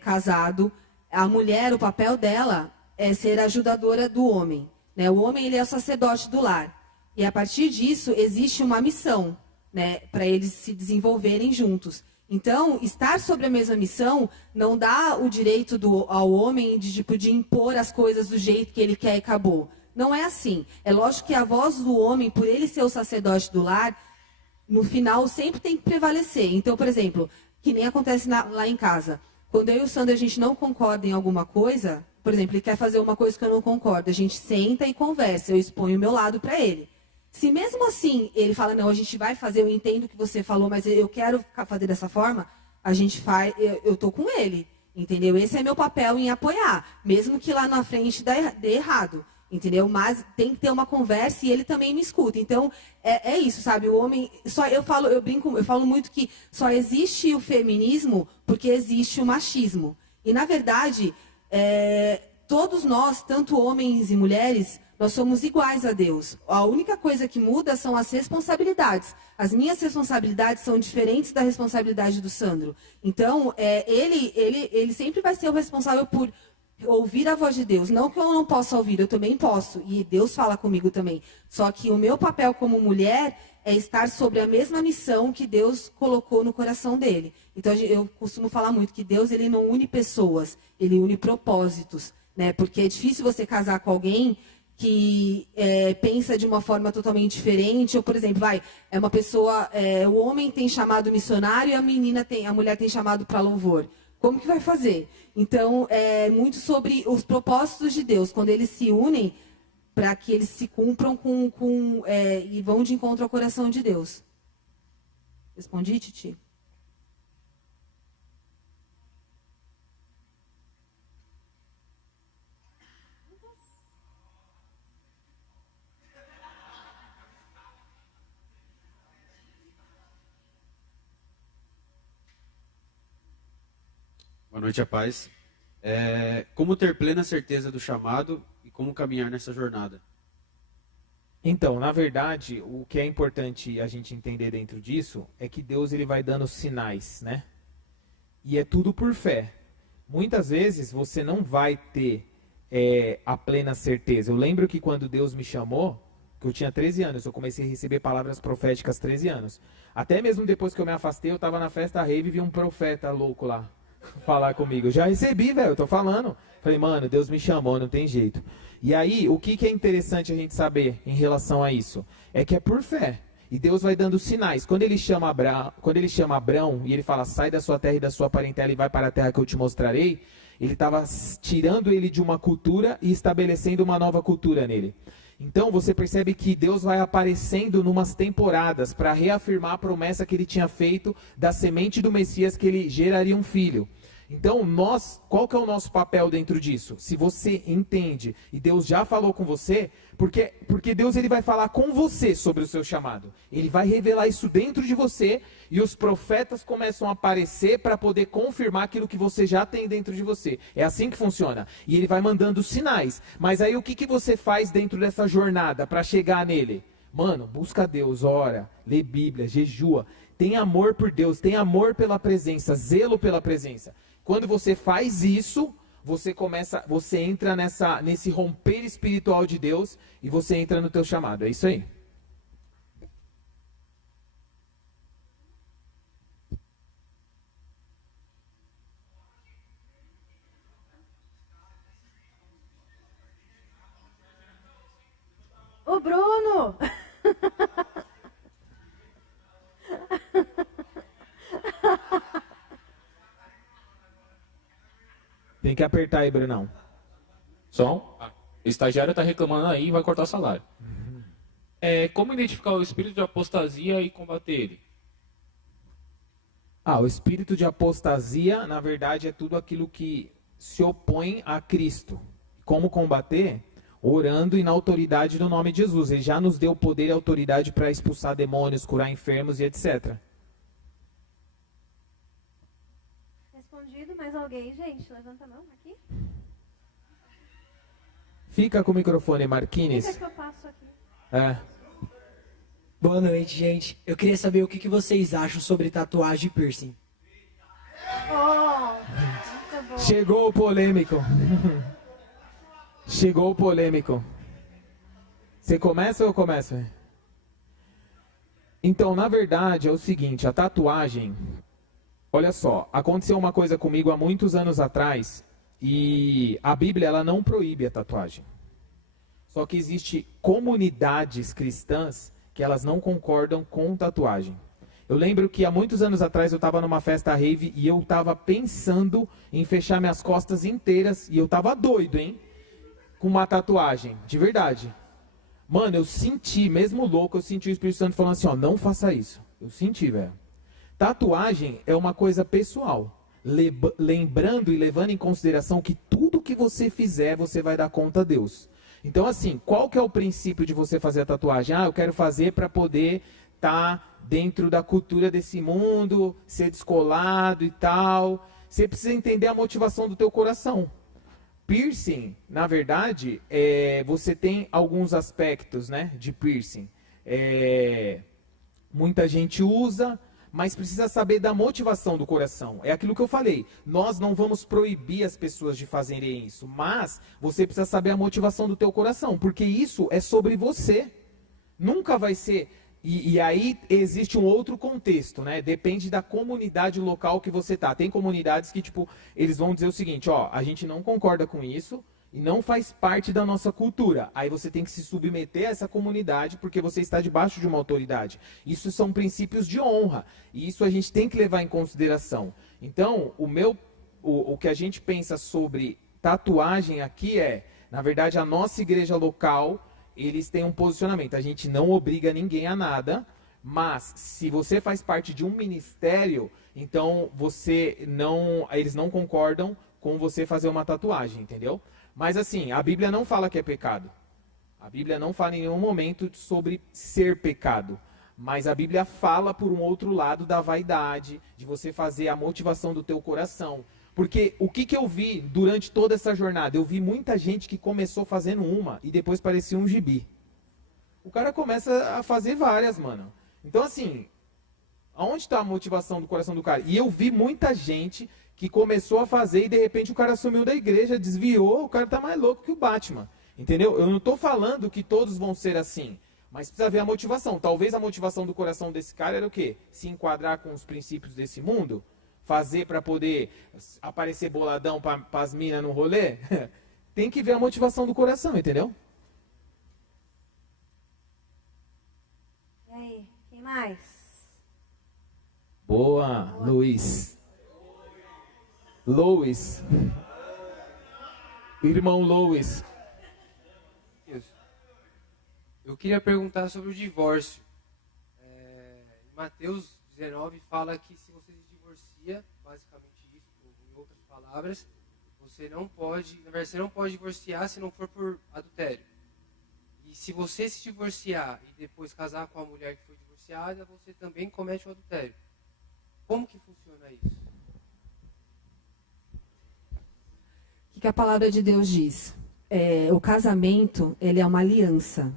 casado, a mulher, o papel dela é ser ajudadora do homem, né? O homem, ele é o sacerdote do lar. E a partir disso, existe uma missão, né, para eles se desenvolverem juntos. Então, estar sobre a mesma missão não dá o direito ao homem de impor as coisas do jeito que ele quer e acabou. Não é assim. É lógico que a voz do homem, por ele ser o sacerdote do lar, no final sempre tem que prevalecer. Então, por exemplo, que nem acontece lá em casa. Quando eu e o Sandro a gente não concorda em alguma coisa, por exemplo, ele quer fazer uma coisa que eu não concordo, a gente senta e conversa, eu exponho o meu lado para ele. Se mesmo assim ele fala, não, a gente vai fazer, eu entendo o que você falou, mas eu quero fazer dessa forma, a gente faz, eu tô com ele, entendeu? Esse é meu papel em apoiar, mesmo que lá na frente dê errado, entendeu? Mas tem que ter uma conversa e ele também me escuta. Então, é isso, sabe? O homem, eu falo muito que só existe o feminismo porque existe o machismo. E, na verdade, todos nós, tanto homens e mulheres, nós somos iguais a Deus. A única coisa que muda são as responsabilidades. As minhas responsabilidades são diferentes da responsabilidade do Sandro. Então, ele sempre vai ser o responsável por ouvir a voz de Deus. Não que eu não possa ouvir, eu também posso. E Deus fala comigo também. Só que o meu papel como mulher é estar sobre a mesma missão que Deus colocou no coração dele. Então, eu costumo falar muito que Deus, ele não une pessoas, ele une propósitos, né? Porque é difícil você casar com alguém que pensa de uma forma totalmente diferente, ou, por exemplo, é uma pessoa, o homem tem chamado missionário e a mulher tem chamado para louvor. Como que vai fazer? Então, é muito sobre os propósitos de Deus, quando eles se unem para que eles se cumpram e vão de encontro ao coração de Deus. Respondi, Titi? Boa noite, a paz. Como ter plena certeza do chamado e como caminhar nessa jornada? Então, na verdade, o que é importante a gente entender dentro disso é que Deus ele vai dando sinais, né? E é tudo por fé. Muitas vezes você não vai ter a plena certeza. Eu lembro que quando Deus me chamou, que eu tinha 13 anos, eu comecei a receber palavras proféticas 13 anos. Até mesmo depois que eu me afastei, eu estava na festa rave e vi um profeta louco lá falar comigo. Já recebi, velho, eu tô falando. Falei, mano, Deus me chamou, não tem jeito. E aí, o que é interessante a gente saber em relação a isso? É que é por fé. E Deus vai dando sinais. Quando ele chama Abrão e ele fala, sai da sua terra e da sua parentela e vai para a terra que eu te mostrarei, ele estava tirando ele de uma cultura e estabelecendo uma nova cultura nele. Então você percebe que Deus vai aparecendo numas temporadas para reafirmar a promessa que ele tinha feito da semente do Messias, que ele geraria um filho. Então qual que é o nosso papel dentro disso? Se você entende e Deus já falou com você, porque Deus ele vai falar com você sobre o seu chamado. Ele vai revelar isso dentro de você e os profetas começam a aparecer para poder confirmar aquilo que você já tem dentro de você. É assim que funciona. E ele vai mandando sinais. Mas aí o que você faz dentro dessa jornada para chegar nele? Mano, busca Deus, ora, lê Bíblia, jejua. Tem amor por Deus, tem amor pela presença, zelo pela presença. Quando você faz isso, você entra nesse romper espiritual de Deus e você entra no teu chamado. É isso aí. O Bruno! Tem que apertar aí, Brunão. Som. O estagiário está reclamando aí e vai cortar o salário. Como identificar o espírito de apostasia e combater ele? O espírito de apostasia, na verdade, é tudo aquilo que se opõe a Cristo. Como combater? Orando e na autoridade do nome de Jesus. Ele já nos deu poder e autoridade para expulsar demônios, curar enfermos e etc. Mais alguém, gente? Levanta a mão aqui. Fica com o microfone, Marquines. Fica que eu passo aqui. Boa noite, gente. Eu queria saber o que vocês acham sobre tatuagem e piercing. Muito bom. Chegou o polêmico. Chegou o polêmico. Você começa ou eu começo? Então, na verdade, é o seguinte, a tatuagem... Olha só, aconteceu uma coisa comigo há muitos anos atrás e a Bíblia ela não proíbe a tatuagem. Só que existe comunidades cristãs que elas não concordam com tatuagem. Eu lembro que há muitos anos atrás eu estava numa festa rave e eu estava pensando em fechar minhas costas inteiras e eu estava doido, hein? Com uma tatuagem, de verdade. Mano, eu senti, mesmo louco, eu senti o Espírito Santo falando assim, ó, não faça isso. Eu senti, velho. Tatuagem é uma coisa pessoal, lembrando e levando em consideração que tudo que você fizer, você vai dar conta a Deus. Então, assim, qual que é o princípio de você fazer a tatuagem? Eu quero fazer para poder estar dentro da cultura desse mundo, ser descolado e tal. Você precisa entender a motivação do teu coração. Piercing, na verdade, você tem alguns aspectos, né, de piercing. Muita gente usa... mas precisa saber da motivação do coração. É aquilo que eu falei. Nós não vamos proibir as pessoas de fazerem isso, mas você precisa saber a motivação do teu coração, porque isso é sobre você. Nunca vai ser... E aí existe um outro contexto, né? Depende da comunidade local que você tá. Tem comunidades que, tipo, eles vão dizer o seguinte, ó, a gente não concorda com isso, e não faz parte da nossa cultura. Aí você tem que se submeter a essa comunidade porque você está debaixo de uma autoridade. Isso são princípios de honra. E isso a gente tem que levar em consideração. Então, o que a gente pensa sobre tatuagem aqui na verdade, a nossa igreja local, eles têm um posicionamento. A gente não obriga ninguém a nada, mas se você faz parte de um ministério, então eles não concordam com você fazer uma tatuagem, entendeu? Mas assim, a Bíblia não fala que é pecado. A Bíblia não fala em nenhum momento sobre ser pecado. Mas a Bíblia fala por um outro lado da vaidade, de você fazer a motivação do teu coração. Porque o que eu vi durante toda essa jornada? Eu vi muita gente que começou fazendo uma e depois parecia um gibi. O cara começa a fazer várias, mano. Então assim, aonde está a motivação do coração do cara? E eu vi muita gente que começou a fazer e de repente o cara sumiu da igreja, desviou, o cara tá mais louco que o Batman. Entendeu? Eu não estou falando que todos vão ser assim, mas precisa ver a motivação. Talvez a motivação do coração desse cara era o quê? Se enquadrar com os princípios desse mundo? Fazer para poder aparecer boladão para as minas no rolê? Tem que ver a motivação do coração, entendeu? E aí, quem mais? Boa. Luiz. Lois. Irmão Lois. Eu queria perguntar sobre o divórcio. Em Mateus 19 fala que se você se divorcia, basicamente isso, em outras palavras, você não pode divorciar se não for por adultério. E se você se divorciar e depois casar com a mulher que foi divorciada, você também comete o adultério. Como que funciona isso? O que a palavra de Deus diz? O casamento, ele é uma aliança.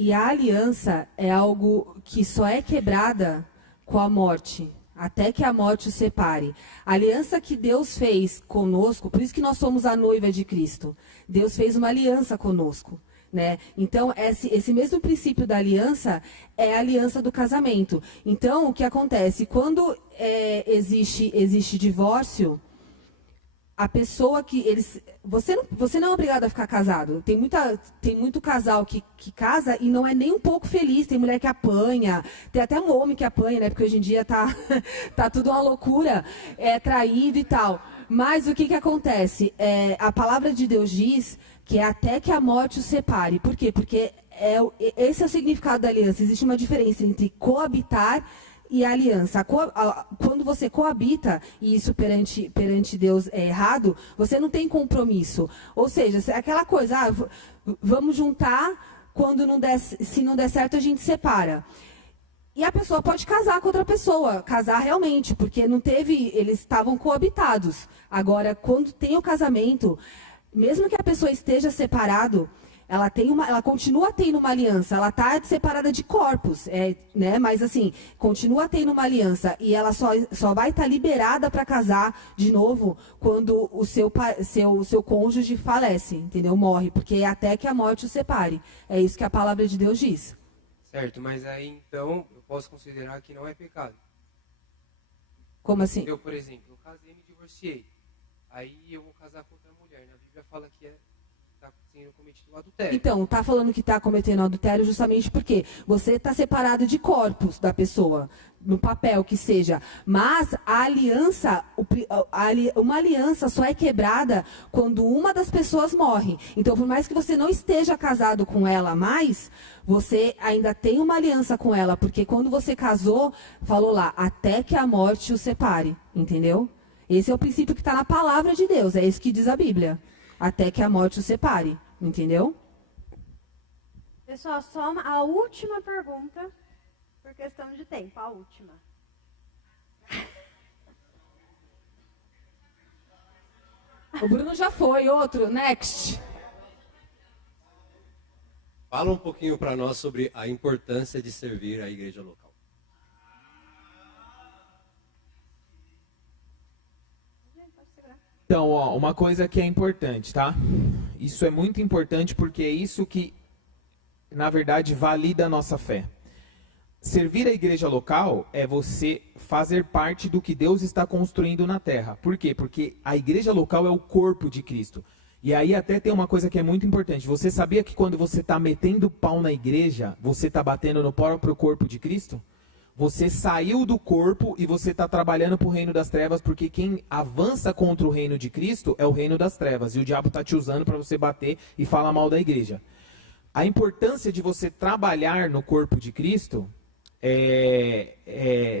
E a aliança é algo que só é quebrada com a morte, até que a morte o separe. A aliança que Deus fez conosco, por isso que nós somos a noiva de Cristo. Deus fez uma aliança conosco, né? Então, esse mesmo princípio da aliança é a aliança do casamento. Então, o que acontece? Quando existe divórcio, a pessoa que você não é obrigado a ficar casado. Tem muito casal que casa e não é nem um pouco feliz. Tem mulher que apanha, tem até um homem que apanha, né? Porque hoje em dia tá tudo uma loucura, é traído e tal. Mas o que acontece? A palavra de Deus diz que é até que a morte o separe. Por quê? Porque esse é o significado da aliança. Existe uma diferença entre coabitar e a aliança. Quando você coabita, e isso perante Deus é errado, você não tem compromisso. Ou seja, aquela coisa, vamos juntar, se não der certo, a gente separa. E a pessoa pode casar com outra pessoa, casar realmente, porque eles estavam coabitados. Agora, quando tem o casamento, mesmo que a pessoa esteja separado, ela continua tendo uma aliança, ela está separada de corpos, né? Mas assim, continua tendo uma aliança e ela só vai estar liberada para casar de novo quando o seu cônjuge falece, entendeu? Morre, porque é até que a morte o separe. É isso que a palavra de Deus diz. Certo, mas aí então eu posso considerar que não é pecado. Como assim? Eu, por exemplo, eu casei e me divorciei. Aí eu vou casar com outra mulher. Na Bíblia fala que está sendo cometido adultério. Então, está falando que está cometendo adultério justamente porque você está separado de corpos da pessoa, no papel que seja. Mas a aliança, uma aliança só é quebrada quando uma das pessoas morre. Então, por mais que você não esteja casado com ela mais, você ainda tem uma aliança com ela, porque quando você casou, falou lá, até que a morte o separe, entendeu? Esse é o princípio que está na palavra de Deus, é isso que diz a Bíblia. Até que a morte o separe, entendeu? Pessoal, só a última pergunta, por questão de tempo, a última. O Bruno já foi, outro, next. Fala um pouquinho para nós sobre a importância de servir a igreja local. Então, uma coisa que é importante, tá? Isso é muito importante porque é isso que, na verdade, valida a nossa fé. Servir a igreja local é você fazer parte do que Deus está construindo na terra. Por quê? Porque a igreja local é o corpo de Cristo. E aí até tem uma coisa que é muito importante. Você sabia que quando você está metendo pau na igreja, você está batendo no próprio corpo de Cristo? Você saiu do corpo e você está trabalhando para o reino das trevas, porque quem avança contra o reino de Cristo é o reino das trevas. E o diabo está te usando para você bater e falar mal da igreja. A importância de você trabalhar no corpo de Cristo,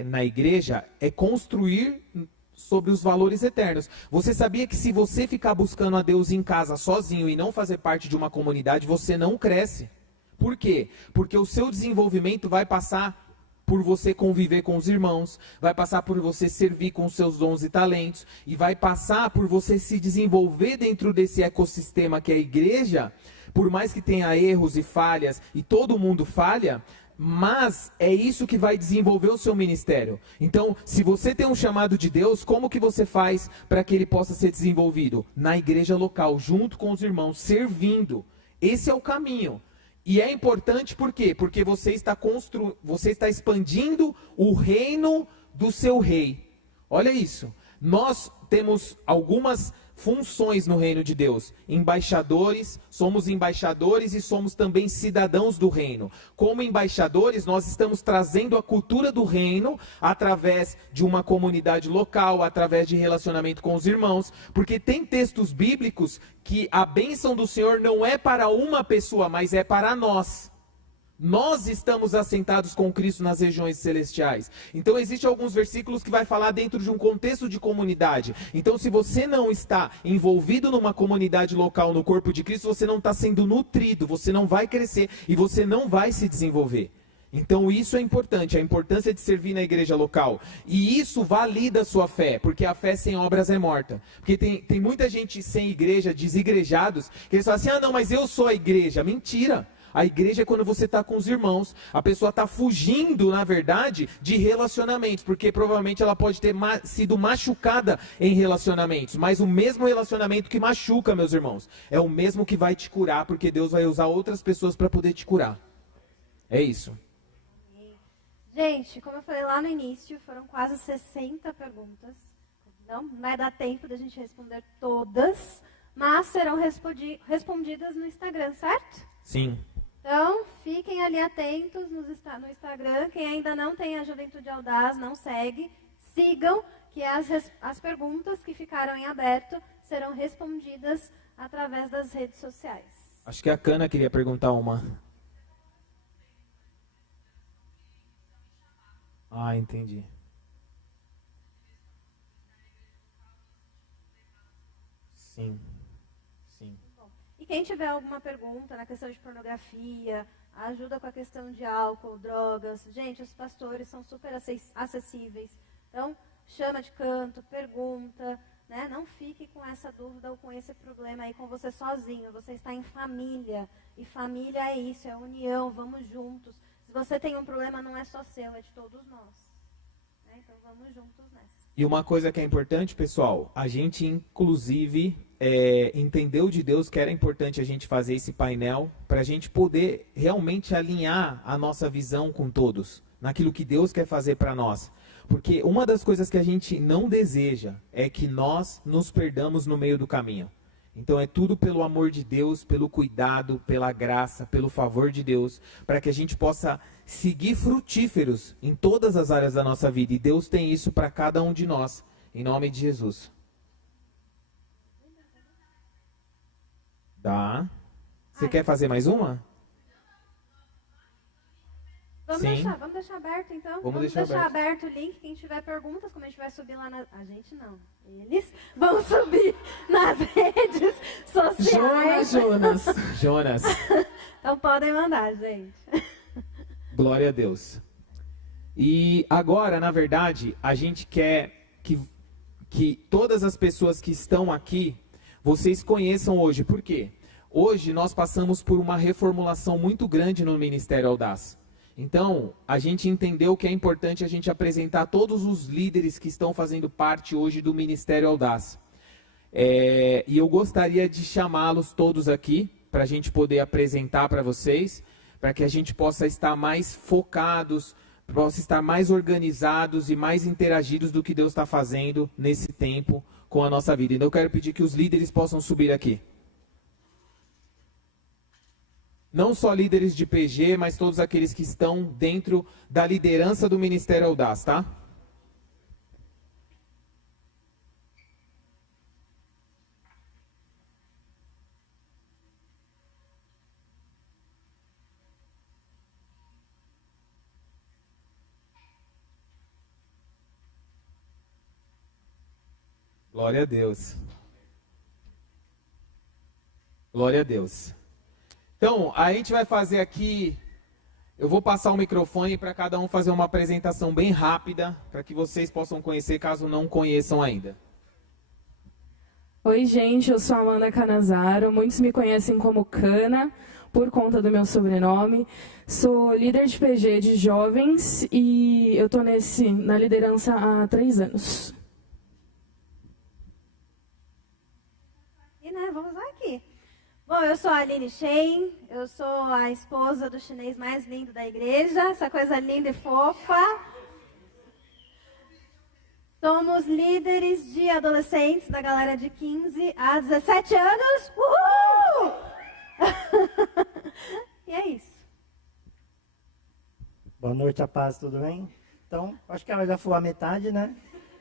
na igreja, é construir sobre os valores eternos. Você sabia que se você ficar buscando a Deus em casa sozinho e não fazer parte de uma comunidade, você não cresce? Por quê? Porque o seu desenvolvimento vai passar por você conviver com os irmãos, vai passar por você servir com os seus dons e talentos, e vai passar por você se desenvolver dentro desse ecossistema que é a igreja, por mais que tenha erros e falhas, e todo mundo falha, mas é isso que vai desenvolver o seu ministério. Então, se você tem um chamado de Deus, como que você faz para que ele possa ser desenvolvido? Na igreja local, junto com os irmãos, servindo. Esse é o caminho. E é importante por quê? Porque você está expandindo o reino do seu rei. Olha isso. Nós temos algumas funções no reino de Deus. Embaixadores, somos embaixadores e somos também cidadãos do reino. Como embaixadores, nós estamos trazendo a cultura do reino através de uma comunidade local, através de relacionamento com os irmãos, porque tem textos bíblicos que a bênção do Senhor não é para uma pessoa, mas é para nós. Nós estamos assentados com Cristo nas regiões celestiais. Então existem alguns versículos que vai falar dentro de um contexto de comunidade. Então se você não está envolvido numa comunidade local no corpo de Cristo, você não está sendo nutrido, você não vai crescer e você não vai se desenvolver. Então isso é importante, a importância de servir na igreja local. E isso valida a sua fé, porque a fé sem obras é morta. Porque tem muita gente sem igreja, desigrejados, que eles falam assim, não, mas eu sou a igreja. Mentira! A igreja é quando você está com os irmãos. A pessoa está fugindo, na verdade, de relacionamentos, porque provavelmente ela pode ter sido machucada em relacionamentos. Mas o mesmo relacionamento que machuca, meus irmãos, é o mesmo que vai te curar, porque Deus vai usar outras pessoas para poder te curar. É isso. Gente, como eu falei lá no início, foram quase 60 perguntas. Não vai dar tempo da gente responder todas, mas serão respondidas no Instagram, certo? Sim. Então, fiquem ali atentos no Instagram. Quem ainda não tem a Juventude Audaz, não segue. Sigam, que as perguntas que ficaram em aberto serão respondidas através das redes sociais. Acho que a Cana queria perguntar uma. Ah, entendi. Sim. E quem tiver alguma pergunta na questão de pornografia, ajuda com a questão de álcool, drogas, gente, os pastores são super acessíveis. Então, chama de canto, pergunta, né? Não fique com essa dúvida ou com esse problema aí com você sozinho. Você está em família. E família é isso, é união, vamos juntos. Se você tem um problema, não é só seu, é de todos nós. Né? Então, vamos juntos nessa. E uma coisa que é importante, pessoal, a gente inclusive entendeu de Deus que era importante a gente fazer esse painel para a gente poder realmente alinhar a nossa visão com todos, naquilo que Deus quer fazer para nós. Porque uma das coisas que a gente não deseja é que nós nos perdamos no meio do caminho. Então é tudo pelo amor de Deus, pelo cuidado, pela graça, pelo favor de Deus, para que a gente possa seguir frutíferos em todas as áreas da nossa vida. E Deus tem isso para cada um de nós, em nome de Jesus. Dá. Você quer fazer mais uma? Vamos deixar aberto, então. Vamos deixar aberto o link. Quem tiver perguntas, como a gente vai subir lá na... A gente não. Eles vão subir nas redes sociais. Jonas. Então podem mandar, gente. Glória a Deus. E agora, na verdade, a gente quer que todas as pessoas que estão aqui, vocês conheçam hoje. Por quê? Hoje nós passamos por uma reformulação muito grande no Ministério Audaz. Então, a gente entendeu que é importante a gente apresentar todos os líderes que estão fazendo parte hoje do Ministério Audaz. E eu gostaria de chamá-los todos aqui, para a gente poder apresentar para vocês, para que a gente possa estar mais focados, possa estar mais organizados e mais interagidos do que Deus está fazendo nesse tempo com a nossa vida. Então, eu quero pedir que os líderes possam subir aqui. Não só líderes de PG, mas todos aqueles que estão dentro da liderança do Ministério Audaz, tá? Glória a Deus. Glória a Deus. Então, a gente vai fazer aqui, eu vou passar o microfone para cada um fazer uma apresentação bem rápida, para que vocês possam conhecer, caso não conheçam ainda. Oi, gente, eu sou Amanda Canazaro, muitos me conhecem como Cana, por conta do meu sobrenome. Sou líder de PG de jovens e eu estou na liderança há 3 anos. E, né, vamos lá aqui. Bom, eu sou a Aline Shen, eu sou a esposa do chinês mais lindo da igreja, essa coisa linda e fofa. Somos líderes de adolescentes, da galera de 15 a 17 anos. Uhul! E é isso. Boa noite, a paz, tudo bem? Então, acho que ela já foi a metade, né?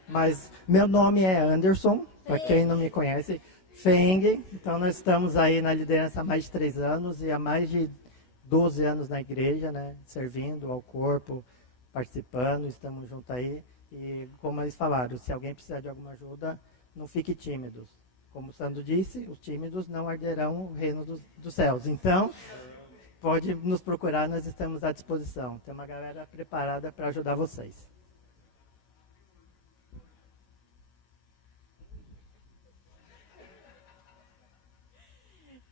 Mas meu nome é Anderson, para quem não me conhece. Feng, então nós estamos aí na liderança há mais de 3 anos e há mais de 12 anos na igreja, né? Servindo ao corpo, participando, estamos juntos aí. E como eles falaram, se alguém precisar de alguma ajuda, não fique tímidos. Como o Sandro disse, os tímidos não herdarão o reino dos céus. Então, pode nos procurar, nós estamos à disposição. Tem uma galera preparada para ajudar vocês.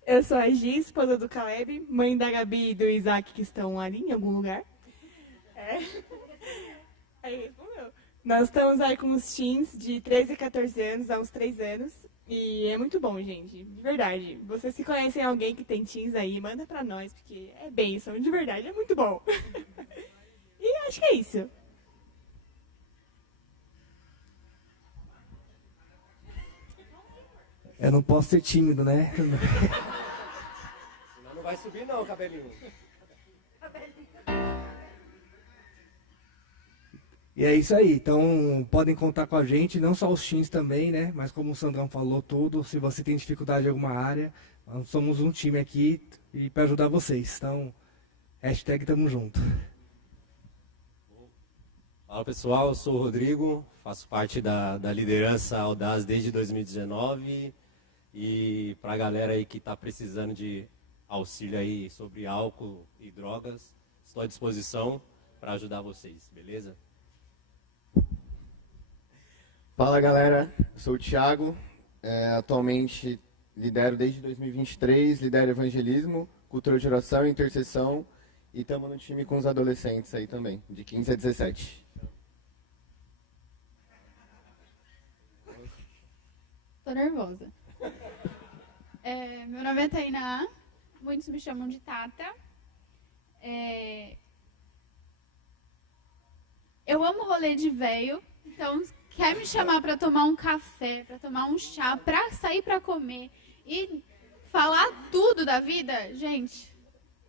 Eu sou a Gi, esposa do Caleb, mãe da Gabi e do Isaac, que estão ali em algum lugar. Aí respondeu. Nós estamos aí com os teens de 13 e 14 anos, há uns 3 anos. E é muito bom, gente, de verdade. Vocês se conhecem alguém que tem teens aí, manda pra nós, porque é bênção, de verdade, é muito bom. E acho que é isso. Eu não posso ser tímido, né? Senão não vai subir não, cabelinho. E é isso aí, então podem contar com a gente, não só os teams também, né? Mas como o Sandrão falou tudo, se você tem dificuldade em alguma área, nós somos um time aqui e para ajudar vocês. Então, hashtag tamo junto. Fala pessoal, eu sou o Rodrigo, faço parte da liderança Audaz desde 2019 e para a galera aí que está precisando de auxílio aí sobre álcool e drogas, estou à disposição para ajudar vocês, beleza? Fala galera, eu sou o Thiago, atualmente lidero desde 2023, lidero evangelismo, cultura de oração e intercessão e estamos no time com os adolescentes aí também, de 15 a 17. Tô nervosa. Meu nome é Tainá, muitos me chamam de Tata. Eu amo rolê de véio, então quer me chamar para tomar um café, para tomar um chá, para sair para comer e falar tudo da vida, gente,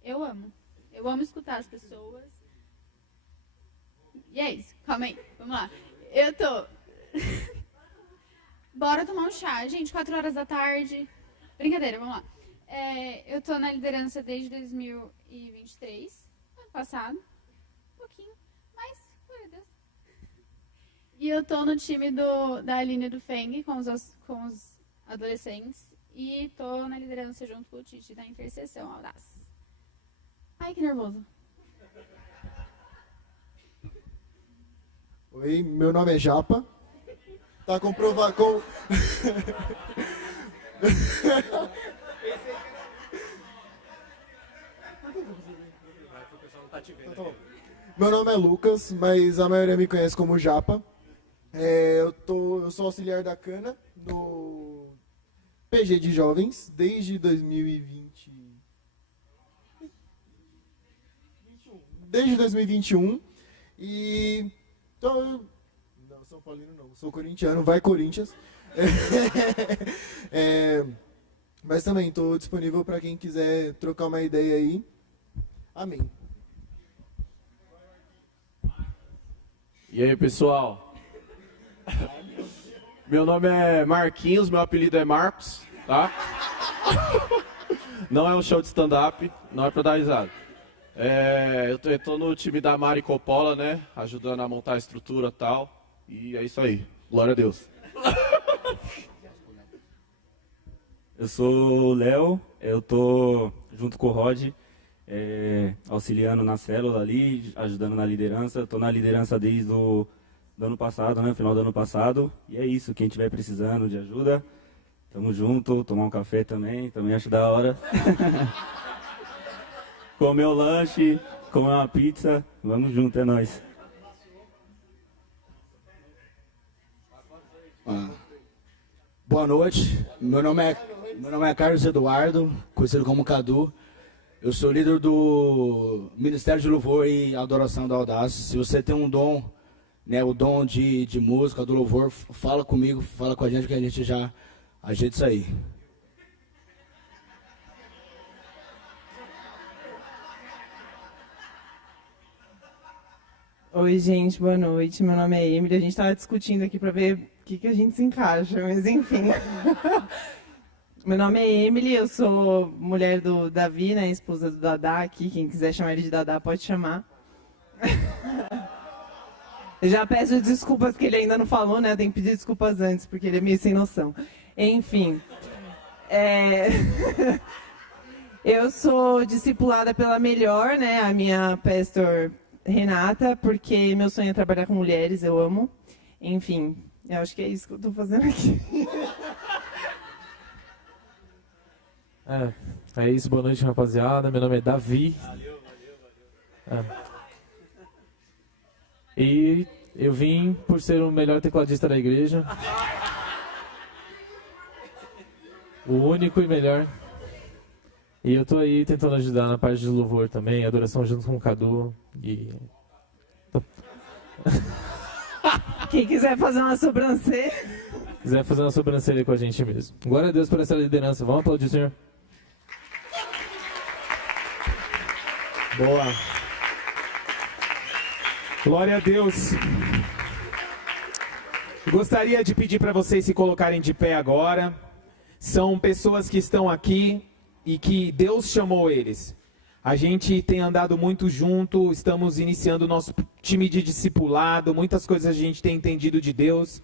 eu amo. Eu amo escutar as pessoas. E é isso, calma aí, vamos lá. Eu tô... Bora tomar um chá, gente, 4 horas da tarde. Brincadeira, vamos lá. Eu tô na liderança desde 2023, ano passado, um pouquinho, mas, glória a Deus. E eu tô no time da Aline e do Feng, com os adolescentes, e tô na liderança junto com o Titi da intercessão Audaz. Ai, que nervoso. Oi, meu nome é Japa. Tá comprovado com... Meu nome é Lucas, mas a maioria me conhece como Japa. Eu sou auxiliar da Cana no PG de jovens desde 2020. Desde 2021. E então, não, São Paulino não, sou corintiano, vai Corinthians. Mas também estou disponível para quem quiser trocar uma ideia aí. Amém. E aí, pessoal? Meu nome é Marquinhos, meu apelido é Marcos, tá? Não é um show de stand-up, não é pra dar risada. Eu tô no time da Mari Coppola, né? Ajudando a montar a estrutura e tal. E é isso aí. Glória a Deus. Eu sou o Léo, eu tô junto com o Rod, auxiliando na célula ali, ajudando na liderança. Estou na liderança desde o ano passado, né? Final do ano passado. E é isso, quem estiver precisando de ajuda, tamo junto, tomar um café também acho da hora. Comer o lanche, comer uma pizza, vamos junto, é nóis. Boa noite, meu nome é Carlos Eduardo, conhecido como Cadu. Eu sou líder do Ministério de Louvor e Adoração da Audácia. Se você tem um dom, né, o dom de música, do louvor, fala comigo, fala com a gente que a gente já ajeita isso aí. Oi, gente, boa noite. Meu nome é Emily. A gente estava discutindo aqui para ver o que a gente se encaixa, mas enfim. Meu nome é Emily, eu sou mulher do Davi, né, esposa do Dadá aqui. Quem quiser chamar ele de Dadá pode chamar. Eu já peço desculpas porque ele ainda não falou, né? Eu tenho que pedir desculpas antes, porque ele é meio sem noção. Enfim. Eu sou discipulada pela Melhor, né? A minha pastor Renata, porque meu sonho é trabalhar com mulheres, eu amo. Enfim, eu acho que é isso que eu estou fazendo aqui. É isso, boa noite, rapaziada. Meu nome é Davi. E eu vim por ser o melhor tecladista da igreja. O único e melhor. E eu tô aí tentando ajudar na parte de louvor também, adoração junto com o Cadu. E... Quem quiser fazer uma sobrancelha. quiser fazer uma sobrancelha com a gente mesmo. Glória a Deus por essa liderança. Vamos aplaudir o Senhor. Boa. Glória a Deus. Gostaria de pedir para vocês se colocarem de pé agora. São pessoas que estão aqui e que Deus chamou eles. A gente tem andado muito junto, estamos iniciando o nosso time de discipulado, muitas coisas a gente tem entendido de Deus.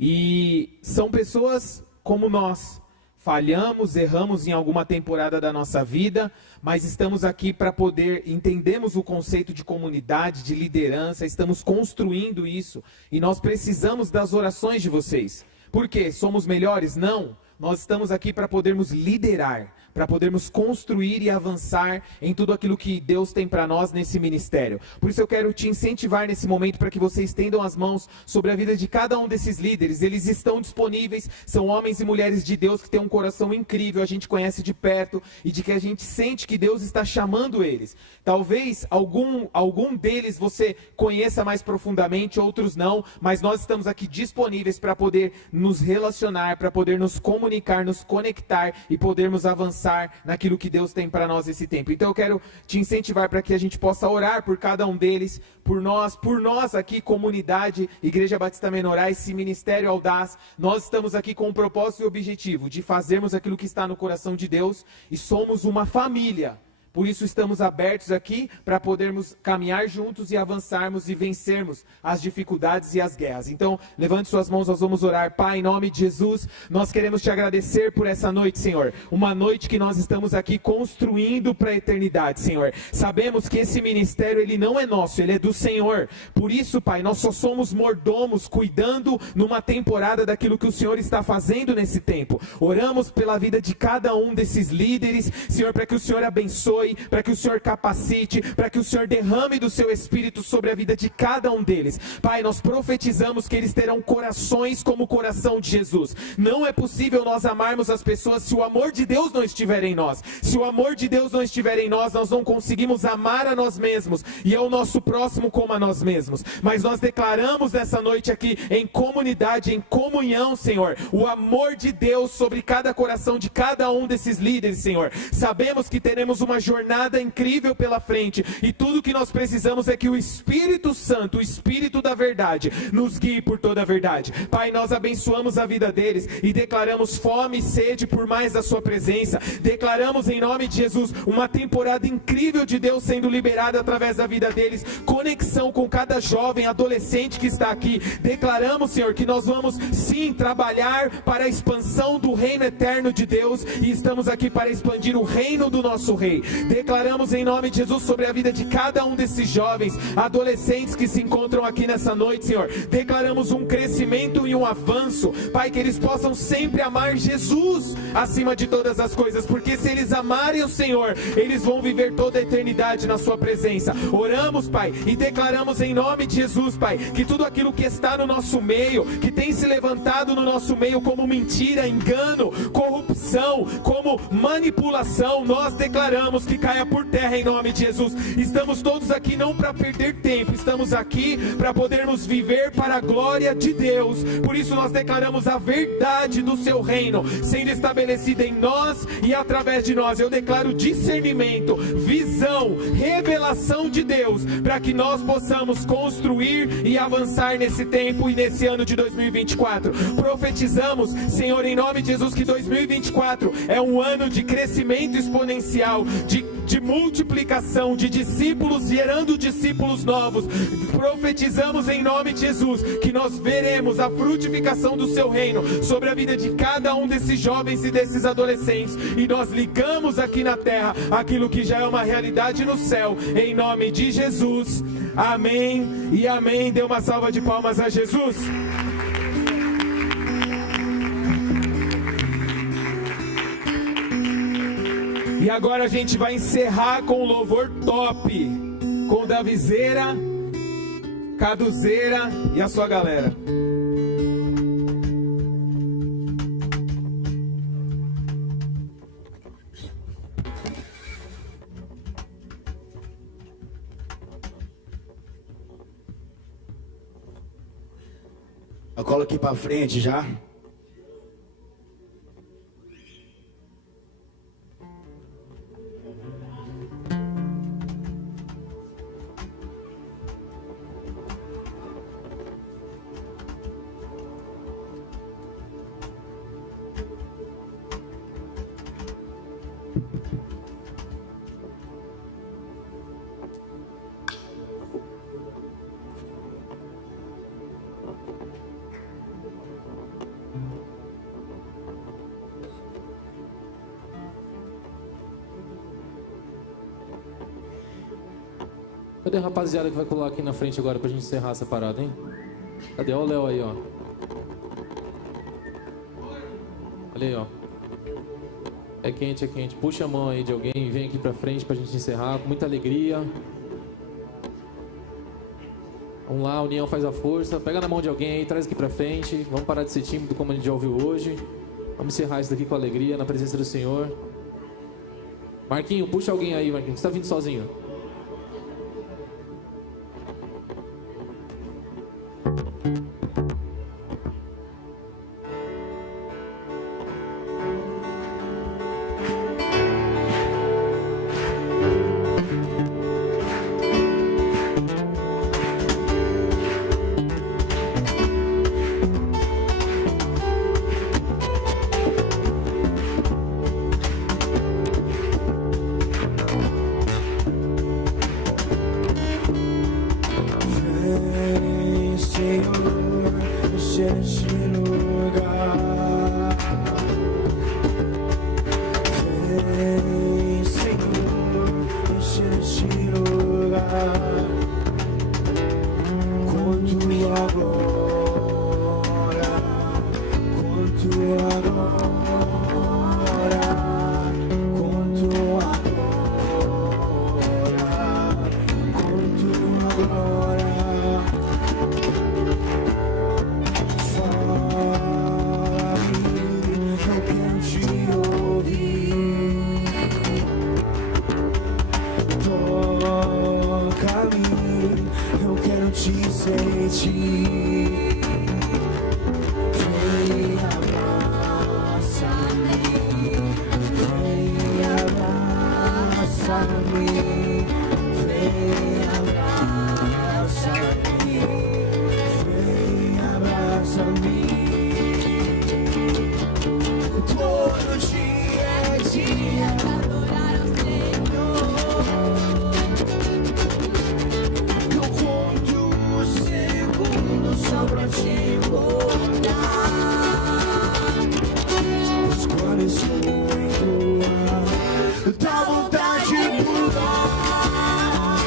E são pessoas como nós. Falhamos, erramos em alguma temporada da nossa vida, mas estamos aqui para poder, entendemos o conceito de comunidade, de liderança, estamos construindo isso e nós precisamos das orações de vocês. Por quê? Somos melhores? Não. Nós estamos aqui para podermos liderar, para podermos construir e avançar em tudo aquilo que Deus tem para nós nesse ministério. Por isso eu quero te incentivar nesse momento para que vocês estendam as mãos sobre a vida de cada um desses líderes. Eles estão disponíveis, são homens e mulheres de Deus que têm um coração incrível, a gente conhece de perto e de que a gente sente que Deus está chamando eles. Talvez algum deles você conheça mais profundamente, outros não, mas nós estamos aqui disponíveis para poder nos relacionar, para poder nos comunicar, nos conectar e podermos avançar naquilo que Deus tem para nós esse tempo. Então eu quero te incentivar para que a gente possa orar por cada um deles, por nós aqui, comunidade, Igreja Batista Menorá, esse ministério audaz. Nós estamos aqui com um propósito e objetivo de fazermos aquilo que está no coração de Deus e somos uma família. Por isso estamos abertos aqui para podermos caminhar juntos e avançarmos e vencermos as dificuldades e as guerras. Então, levante suas mãos, nós vamos orar. Pai, em nome de Jesus, nós queremos te agradecer por essa noite, Senhor. Uma noite que nós estamos aqui construindo para a eternidade, Senhor. Sabemos que esse ministério, ele não é nosso, ele é do Senhor. Por isso, Pai, nós só somos mordomos, cuidando numa temporada daquilo que o Senhor está fazendo nesse tempo. Oramos pela vida de cada um desses líderes, Senhor, para que o Senhor abençoe, abençoe, para que o Senhor capacite, para que o Senhor derrame do seu Espírito sobre a vida de cada um deles. Pai, nós profetizamos que eles terão corações como o coração de Jesus. Não é possível nós amarmos as pessoas se o amor de Deus não estiver em nós. Se o amor de Deus não estiver em nós, nós não conseguimos amar a nós mesmos e ao nosso próximo como a nós mesmos. Mas nós declaramos nessa noite aqui, em comunidade, em comunhão, Senhor, o amor de Deus sobre cada coração de cada um desses líderes, Senhor. Sabemos que teremos uma jornada incrível pela frente e tudo que nós precisamos é que o Espírito Santo, o Espírito da verdade, nos guie por toda a verdade. Pai, nós abençoamos a vida deles e declaramos fome e sede por mais da sua presença. Declaramos em nome de Jesus uma temporada incrível de Deus sendo liberada através da vida deles, conexão com cada jovem, adolescente que está aqui. Declaramos, Senhor, que nós vamos sim trabalhar para a expansão do reino eterno de Deus e estamos aqui para expandir o reino do nosso Rei. Declaramos em nome de Jesus sobre a vida de cada um desses jovens, adolescentes que se encontram aqui nessa noite, Senhor. Declaramos um crescimento e um avanço, Pai, que eles possam sempre amar Jesus acima de todas as coisas, porque se eles amarem o Senhor, eles vão viver toda a eternidade na sua presença. Oramos, Pai, e declaramos em nome de Jesus, Pai, que tudo aquilo que está no nosso meio, que tem se levantado no nosso meio como mentira, engano, corrupção, como manipulação, nós declaramos que caia por terra em nome de Jesus. Estamos todos aqui não para perder tempo, estamos aqui para podermos viver para a glória de Deus. Por isso nós declaramos a verdade do seu reino sendo estabelecida em nós e através de nós. Eu declaro discernimento, visão, revelação de Deus, para que nós possamos construir e avançar nesse tempo e nesse ano de 2024. Profetizamos, Senhor, em nome de Jesus, que 2024 é um ano de crescimento exponencial, de multiplicação, de discípulos gerando discípulos novos. Profetizamos em nome de Jesus que nós veremos a frutificação do seu reino sobre a vida de cada um desses jovens e desses adolescentes, e nós ligamos aqui na terra aquilo que já é uma realidade no céu, em nome de Jesus. Amém e amém. Dê uma salva de palmas a Jesus. E agora a gente vai encerrar com um louvor top, com Davizeira, Caduzeira e a sua galera. Eu colo aqui pra frente já. Cadê a rapaziada que vai colar aqui na frente agora pra gente encerrar essa parada, hein? Cadê? Olha o Léo aí, ó. Olha aí, ó. É quente, é quente. Puxa a mão aí de alguém, vem aqui pra frente pra gente encerrar com muita alegria. Vamos lá, a união faz a força. Pega na mão de alguém aí, traz aqui pra frente. Vamos parar de ser tímido como a gente já ouviu hoje. Vamos encerrar isso daqui com alegria, na presença do Senhor. Marquinho, puxa alguém aí, Marquinho. Você tá vindo sozinho? abraça-me, vem abraça-me, vem abraça-me. Todo dia é dia de adorar ao Senhor. Eu conto os segundos só pra te encontrar. Pois quando estou em tua, dá vontade de pular,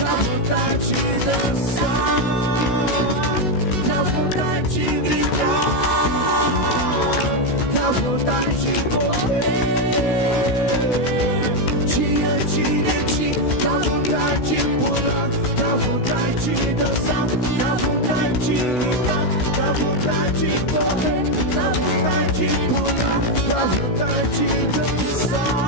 dá vontade de dançar, dá vontade de gritar, dá vontade de correr diante de ti, dá vontade de pular, dá vontade de dançar, dá vontade de gritar, dá vontade de correr, dá vontade de pular, dá vontade de dançar.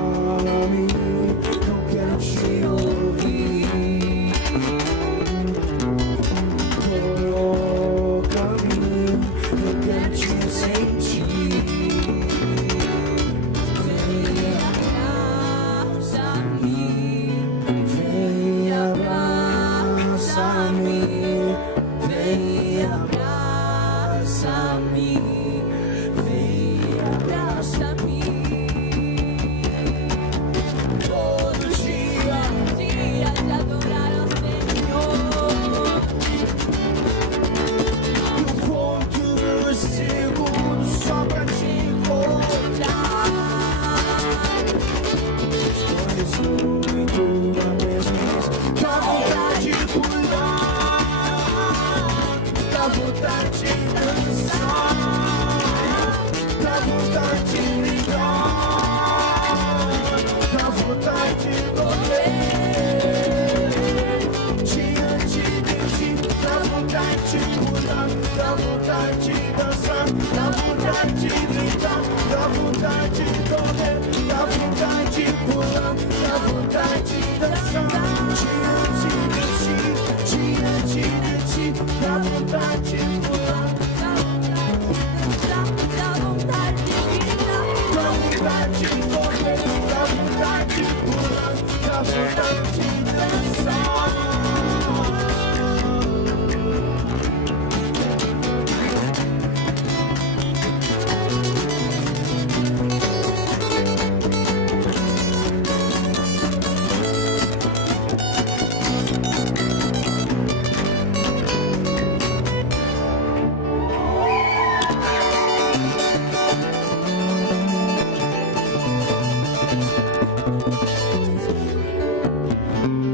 Fala-me, eu quero te ouvir. Toca-me, eu quero te sentir. Vem abraça-me, vem abraça-me, vem abraça-me, vem abraça-me. Todo dia, dia de adorar ao Senhor. Eu conto os segundos só pra te encontrar. Quando estou em tua presença, dá vontade de pular, dá vontade de dançar, dá vontade de gritar, dá vontade de correr diante de ti, dá vontade de pular, dá vontade de dançar, dá vontade de gritar, dá vontade de correr, dá vontade de pular, dá vontade de dançar diante de ti, diante de ti, dá vontade de pular, dá vontade de gritar, dá vontade de correr, dá vontade de pular, dá vontade de dançar.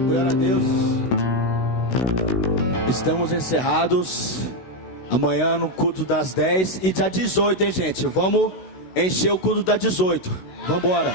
Glória a Deus. Estamos encerrados. Amanhã no culto das 10 e dia 18, hein, gente? Vamos encher o culto das 18. Vambora.